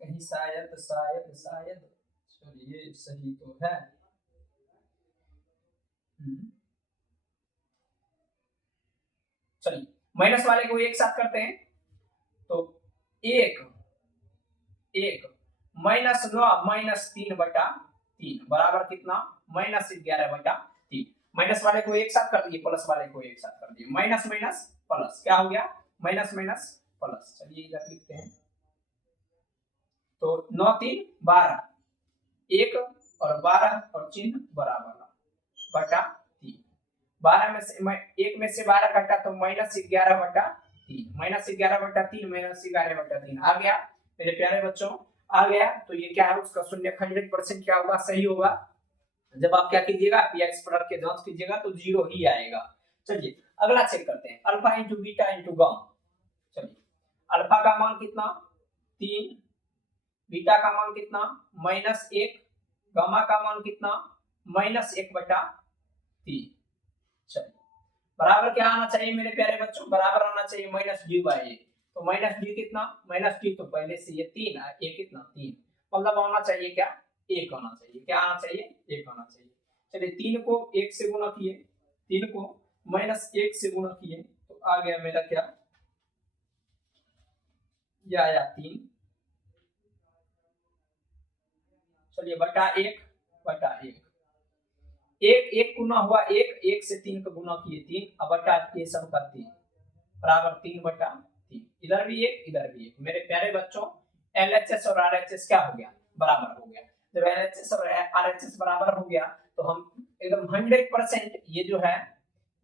कहीं शायद शायद शायद चलिए सही तो है। चलिए माइनस वाले को एक साथ करते हैं तो 1 1 -9 -3/3 बराबर कितना -11/3। माइनस वाले को एक साथ कर दिए, प्लस वाले को एक साथ कर दिए, माइनस माइनस प्लस क्या हो गया माइनस माइनस प्लस। चलिए इधर लिखते हैं तो 9 3 12 1 और 12 और चिन्ह बराबर बटा 3, 12 में से 1 में से 12 घटा तो -11/3 -11/3 आ गया मेरे प्यारे बच्चों, आ गया। तो ये क्या है उसका शून्य 100% क्या होगा सही होगा। जब आप क्या कीजिएगा पीएक्स प्रोडक्ट के जांच कीजिएगा तो 0 ही आएगा। चलिए अगला चेक करते हैं alpha into beta into gamma. चलिए अल्फा का मान कितना 3, बीटा का मान कितना -1, गामा का मान कितना -1/3। चलिए बराबर क्या आना चाहिए मेरे प्यारे बच्चों, बराबर आना चाहिए -d/a। तो -d कितना -d तो पहले से ये 3 है, ये कितना 3 मतलब आना चाहिए क्या 1 आना चाहिए, क्या आना चाहिए 1 आना चाहिए। चलिए 3 को 1 से गुणा किए, 3 को -1 से गुणा किए तो आ गया मेरा क्या ये आया 3। चलिए बटा 1 एक एक गुना हुआ 1 से 3 का गुना किए 3 अब बटा ये सब का 3 बराबर 3/3। इधर भी 1 इधर भी 1। मेरे प्यारे बच्चों एलएचएस और आरएचएस क्या हो गया बराबर हो गया। जब एलएचएस और आरएचएस बराबर हो गया तो हम एकदम 100% ये जो है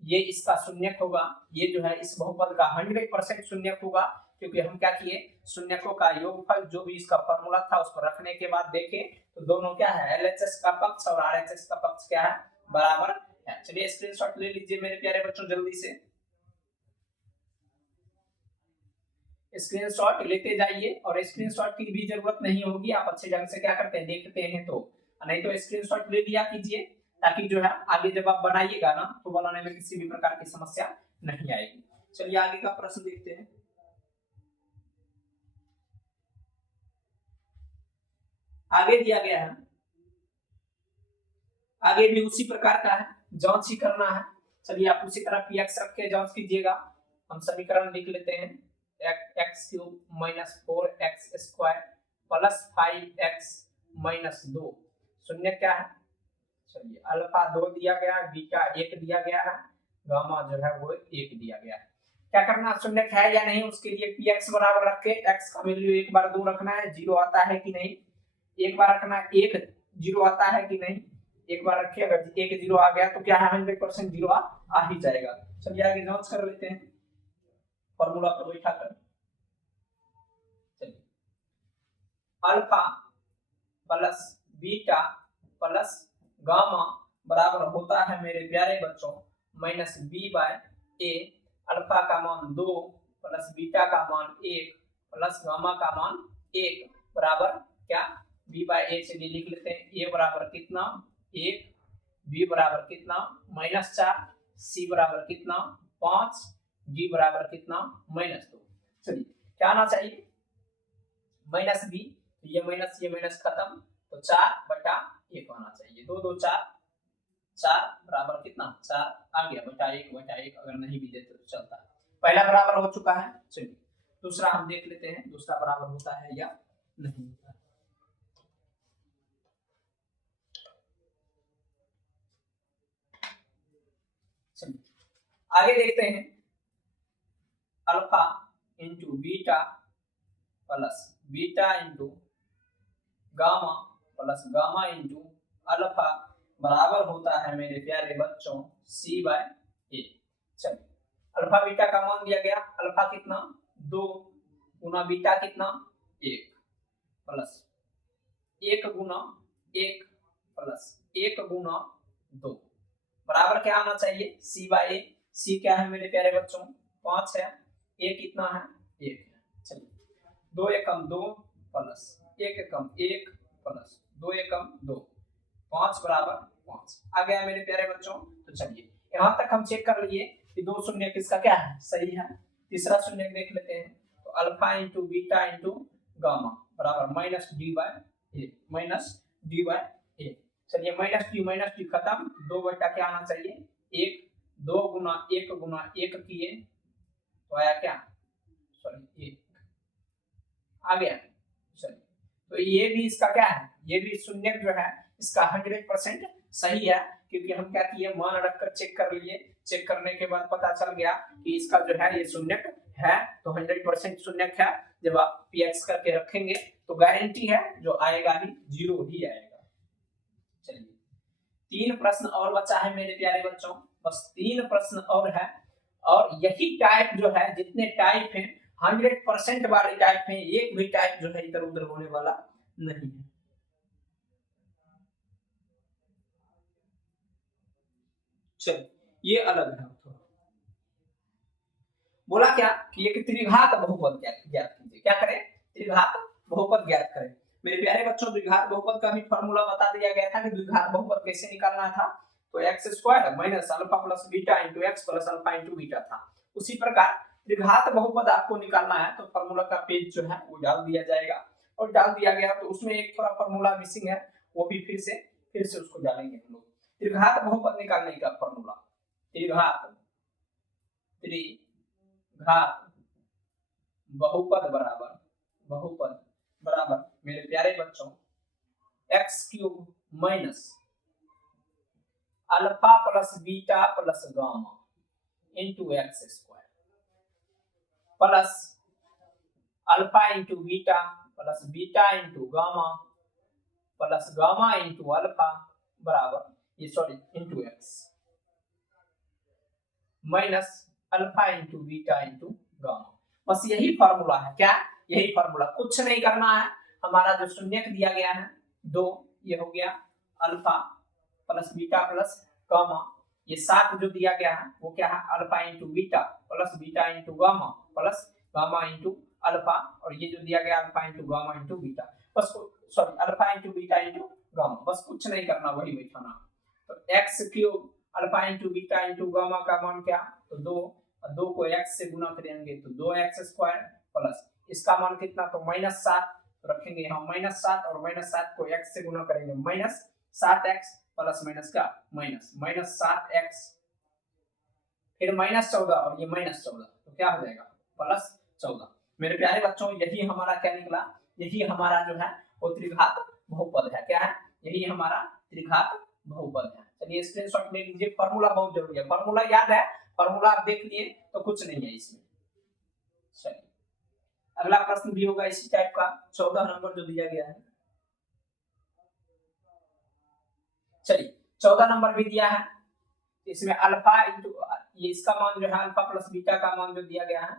ये इसका शून्यक होगा, ये जो है इस बहुपद का 100% शून्यक होगा, क्योंकि हम क्या किए शून्यकों का योगफल जो भी इसका फॉर्मूला था उसको रखने के बाद देखे तो दोनों क्या है एलएचएस का पक्ष और आरएचएस का पक्ष क्या है बराबर है। चलिए स्क्रीनशॉट ले लीजिए मेरे प्यारे बच्चों जल्दी से स्क्रीनशॉट लेते जाइए, और स्क्रीनशॉट की भी जरूरत नहीं होगी, आप अच्छे ढंग से क्या करते हैं देखते हैं तो, नहीं तो स्क्रीनशॉट ले लिया कीजिए ताकि जो है आगे जब आप बनाइएगा ना तो बनाने में किसी भी प्रकार की समस्या नहीं आएगी। चलिए आगे का प्रश्न देखते हैं। आगे दिया गया है, आगे भी उसी प्रकार का है, जांच ही करना है। चलिए आप उसी तरह पीएक्स रख के जांच कीजिएगा। हम समीकरण लिख लेते हैं x³ - 4x² + 5x - 2 शून्य क्या है। चलिए अल्फा 2 दिया गया है, बीटा 1 दिया गया है, गामा जो है वो 1 दिया गया है। क्या करना शून्य है या नहीं उसके लिए px बराबर रख के x का वैल्यू एक बार 2 रखना है, 0 आता है कि नहीं, एक बार रखना है 1 0 आता है कि नहीं, एक बार रखिए अगर 1 0 आ गया तो क्या है 100% 0 आ ही जाएगा। चलिए आगे जांच कर लेते हैं फॉर्मूला पर बैठा कर। चलिए alpha plus beta plus gamma बराबर होता है मेरे प्यारे बच्चों -b/a। अल्फा का मान 2 प्लस बीटा का मान 1 प्लस गामा का मान 1 बराबर क्या b/a से लिख लेते हैं। a बराबर कितना 1, b बराबर कितना -4, c बराबर कितना 5, d बराबर कितना -2। चलिए क्या आना चाहिए -b, ये माइनस खत्म तो 4/1 आना चाहिए। 2 2 4 4 बराबर कितना 4 आ गया बटा 1 अगर नहीं भी देते तो चलता है। पहला बराबर हो चुका है। चलिए दूसरा हम देख लेते हैं दूसरा बराबर होता है या नहीं होता है। चलिए आगे देखते हैं alpha into beta plus beta into gamma plus gamma into alpha बराबर होता है मेरे प्यारे बच्चों सी बाय ए। चलिए अल्फा बीटा का मान दिया गया, अल्फा कितना 2 गुना बीटा कितना 1 प्लस 1 गुना 1 प्लस 1 गुना 2 बराबर क्या आना चाहिए सी बाय ए। सी क्या है मेरे प्यारे बच्चों 5 है, ए कितना है 1 है। चलिए 2 एकम 2 प्लस 1 एकम 1 प्लस 2 एकम 2 5 बराबर 5 आ गया मेरे प्यारे बच्चों। तो चलिए यहाँ तक हम चेक कर लिए कि 2 शून्य किसका क्या है सही है। तीसरा शून्य देख लेते हैं तो alpha into beta into gamma बराबर माइनस डी बाय ए, माइनस डी बाय ए। चलिए माइनस डी खत्म, 2 बटा क्या आना चाहिए 1, 2 गुना 1 किए तो आया क्या सॉरी 1 आ गया। चलिए तो ये भी इसका क्या है, ये भी शून्य जो है इसका 100% सही है, क्योंकि हम क्या किए मान रखकर चेक कर लिए। चेक करने के बाद पता चल गया कि इसका जो है ये शून्य है, तो 100% शून्य है। जब आप पीएक्स करके रखेंगे तो गारंटी है जो आएगा ही 0 ही आएगा। चलिए 3 प्रश्न और बचा है मेरे प्यारे बच्चों, बस 3 प्रश्न और है। और यही टाइप जो है जितने टाइप हैं 100% वाले टाइप हैं, एक भी टाइप जो है इधर उधर होने वाला नहीं है। चलिए ये अलग है थोड़ा। बोला क्या कि एक त्रिघात बहुपद ज्ञात कीजिए। क्या करें त्रिघात बहुपद ज्ञात करें। मेरे प्यारे बच्चों द्विघात बहुपद का भी फॉर्मूला बता दिया गया था कि द्विघात बहुपद कैसे निकालना था। तो x square minus alpha plus beta into x plus alpha into beta था। उसी प्रकार त्रिघात बहुपद आपको निकालना है तो फॉर्मूला का पेज जो है वो डाल दिया जाएगा, और डाल दिया गया तो उसमें एक थोड़ा फॉर्मूला मिसिंग है, वो भी फिर से उसको डालेंगे हम लोग। त्रिघात बहुपद निकालने का फॉर्मूला त्रिघात बहुपद बराबर मेरे प्यारे बच्चों x cube minus alpha plus beta plus gamma into x square plus alpha into beta plus beta into gamma plus gamma into alpha बराबर ये sorry into x minus alpha into beta into gamma. बस यही formula है। क्या यही formula, कुछ नहीं करना है। हमारा जो शून्यक दिया गया है 2, ये हो गया alpha plus beta plus gamma. ये 7 जो दिया गया है वो क्या है alpha into beta plus beta into gamma plus gamma into alpha, और ये जो दिया गया alpha into gamma into beta. बस sorry alpha into beta into gamma, बस कुछ नहीं करना, वही बैठाना। तो X cube alpha into beta into gamma का मान क्या तो 2 को एक्स से गुना करेंगे तो 2x स्क्वायर प्लस इसका मान कितना तो -7 रखेंगे यहाँ -7, और -7 को x से गुना करेंगे -7x प्लस माइनस का -7x फिर -14 और ये -14 तो क्या हो जाएगा +14। मेरे प्यारे बच्चों यही हमारा क्या निकला, यही हमारा जो है वो त्रिघात बहुपद है। क्या है यही हमारा त्रिघात बहुपद है। चलिए स्क्रीनशॉट ले लीजिए, फार्मूला बहुत जरूरी है, फार्मूला याद है, फार्मूला आप देख लिए तो कुछ नहीं है इसमें। चलिए अगला प्रश्न भी होगा इसी टाइप का, 14 नंबर जो दिया गया है। चलिए 14 नंबर भी दिया है, इसमें अल्फा इंटू ये इसका मान जो है अल्फा प्लस बीटा का मान जो दिया गया है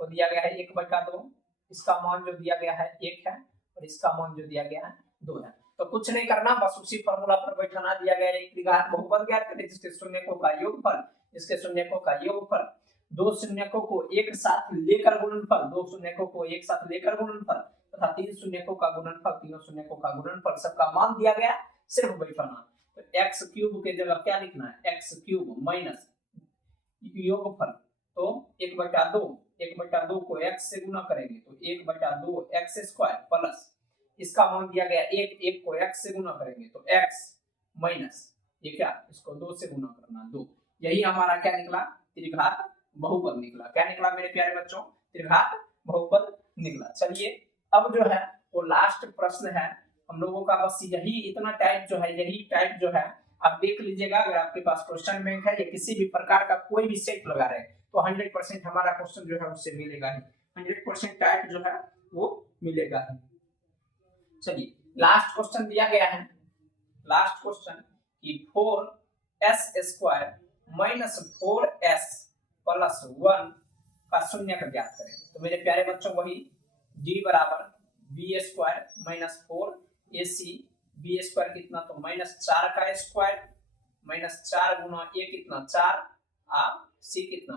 वो दिया गया है 1/2, इसका मान जो दिया गया है 1 है, और इसका मान जो दिया गया है 2 है। तो कुछ नहीं करना, बस उसी फॉर्मूला पर बैठाना। दिया गया एक त्रिघात बहुपद ज्ञात करें जिसके शून्यकों का योगफल, जिसके शून्यकों का योगफल 2 शून्यकों को एक साथ लेकर गुणनफल, 2 शून्यकों को एक साथ लेकर गुणनफल तथा 3 शून्यकों का गुणनफल, तीनों शून्यकों का गुणनफल सबका मान दिया गया, सिर्फ बैठाना। तो x क्यूब के जगह क्या लिखना है x क्यूब माइनस योगफल तो 1/2 को x से गुना करेंगे तो 1/2 x स्क्वायर प्लस इसका मान दिया गया 1 को x से गुना करेंगे तो x माइनस ये क्या इसको 2 से गुना करना 2। यही हमारा क्या निकला त्रिघात बहुपद निकला। क्या निकला मेरे प्यारे बच्चों त्रिघात बहुपद निकला। चलिए अब जो है वो लास्ट प्रश्न है हम लोगों का, बस यही इतना टाइप जो है, यही टाइप जो है आप देख लीजिएगा। अगर आपके पास क्वेश्चन बैंक है या किसी भी प्रकार का कोई भी सेट लगा रहे तो 100% हमारा क्वेश्चन जो है उससे मिलेगा ही, 100% टाइप जो है वो मिलेगा ही। चलिए लास्ट क्वेश्चन दिया गया है, लास्ट क्वेश्चन कि 4s² माइनस 4s प्लस 1 का शून्यक ज्ञात करें। तो मेरे प्यारे बच्चों वही d बराबर b² माइनस 4ac, b² कितना तो -4 का स्क्वायर, -4 गुना a कितना 4, आप c कितना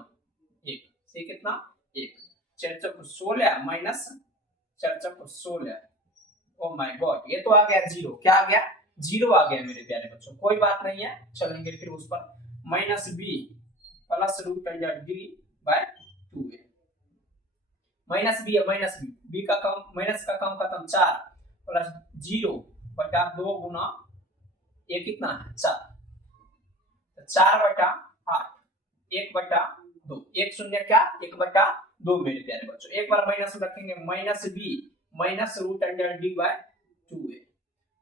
1, c कितना 1, 4 चौक 16 minus 4 Chowk 16। Oh my God, ये तो आ गया 0। क्या आ गया? 0 आ गया मेरे प्यारे बच्चों। कोई बात नहीं है, चलेंगे फिर उस पर। Minus b plus root under d by 2a। Minus b है, माइनस b का काम, माइनस का काम खत्म, 4 प्लस 0 बटा 2 गुना ये कितना है 4, 4 बटा 8, 1 बटा 2, 1 शून्य क्या 1 बटा 2 मेरे प्यारे बच्चों। एक बार माइनस में रखेंगे, minus b minus root under d by 2a।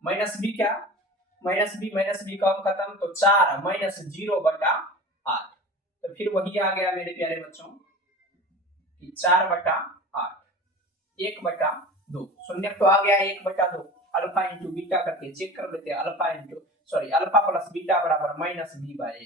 Minus b क्या, माइनस b का खत्म, तो 4 माइनस 0 बटा 8। तो फिर वही आ गया मेरे प्यारे बच्चों कि 4 बटा 8, 1 बटा 2, शून्य तो आ गया 1 बटा 2। अल्फा इंटू बीटा करके चेक कर लेते हैं। अल्फा प्लस बीटा बराबर minus b by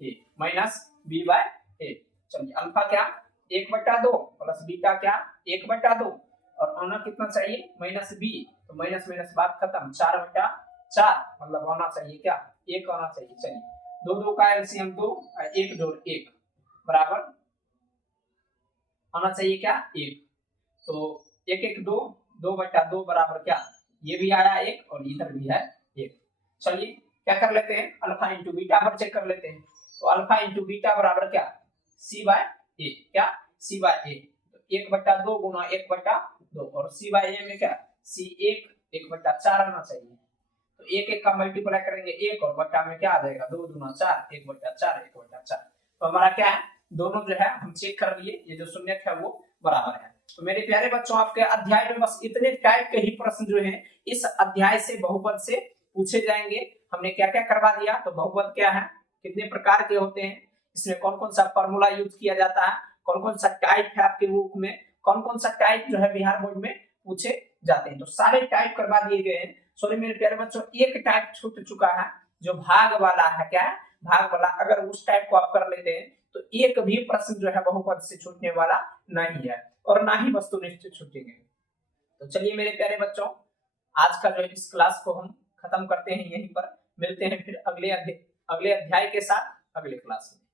a minus b by a। चलिए अल्फा क्या 1 बटा 2 प्लस बीटा क्या 1 बटा 2, और आना कितना चाहिए माइनस b, तो माइनस माइनस बात खत्म, 4 बटा 4 मतलब आना चाहिए क्या 1 आना चाहिए। चलिए 2 2 का एलसीएम 2, 1 जोड़ 1 बराबर आना चाहिए क्या 1, तो 1 1 2, 2 बटा 2 बराबर क्या, ये भी आया 1 और इधर भी है 1। चलिए क्या कर लेते हैं, अल्फा इंटू बीटा पर चेक कर लेते हैं। तो अल्फा इंटू बीटा बराबर क्या c बाय a, क्या c बाय a, तो 1 बटा 2 गुना 1 बटा 2, और c बाय a में क्या c 1 बटा 4 आना चाहिए। तो 1 1 का मल्टीप्लाई करेंगे 1, और बटा में क्या आ जाएगा 2 दूना 4, 1 बटा 4 1 बटा 4। तो हमारा क्या है, दोनों जो है हम चेक कर लिए, ये जो शून्यक है वो बराबर है। तो मेरे प्यारे बच्चों आपके अध्याय में बस इतने टाइप के ही प्रश्न जो है इस अध्याय से बहुपद से पूछे जाएंगे। हमने क्या क्या करवा दिया, तो बहुपद क्या है, कितने प्रकार के होते हैं, इसमें कौन कौन सा फॉर्मूला यूज किया जाता है, कौन कौन सा टाइप है आपके बुक में, कौन कौन सा टाइप जो है बिहार बोर्ड में पूछे जाते हैं, तो सारे टाइप करवा दिए गए हैं। सॉरी मेरे प्यारे बच्चों, एक टाइप छूट चुका है जो भाग वाला है, क्या है भाग वाला। अगर उस टाइप को आप कर लेते हैं तो एक भी प्रश्न जो है बहुपद से छूटने वाला नहीं है, और ना ही वस्तुनिष्ठ छूटेंगे। तो चलिए मेरे प्यारे बच्चों, आज का जो इस क्लास को हम खत्म करते हैं यहीं पर। मिलते हैं फिर अगले अध्याय के साथ अगले क्लास में।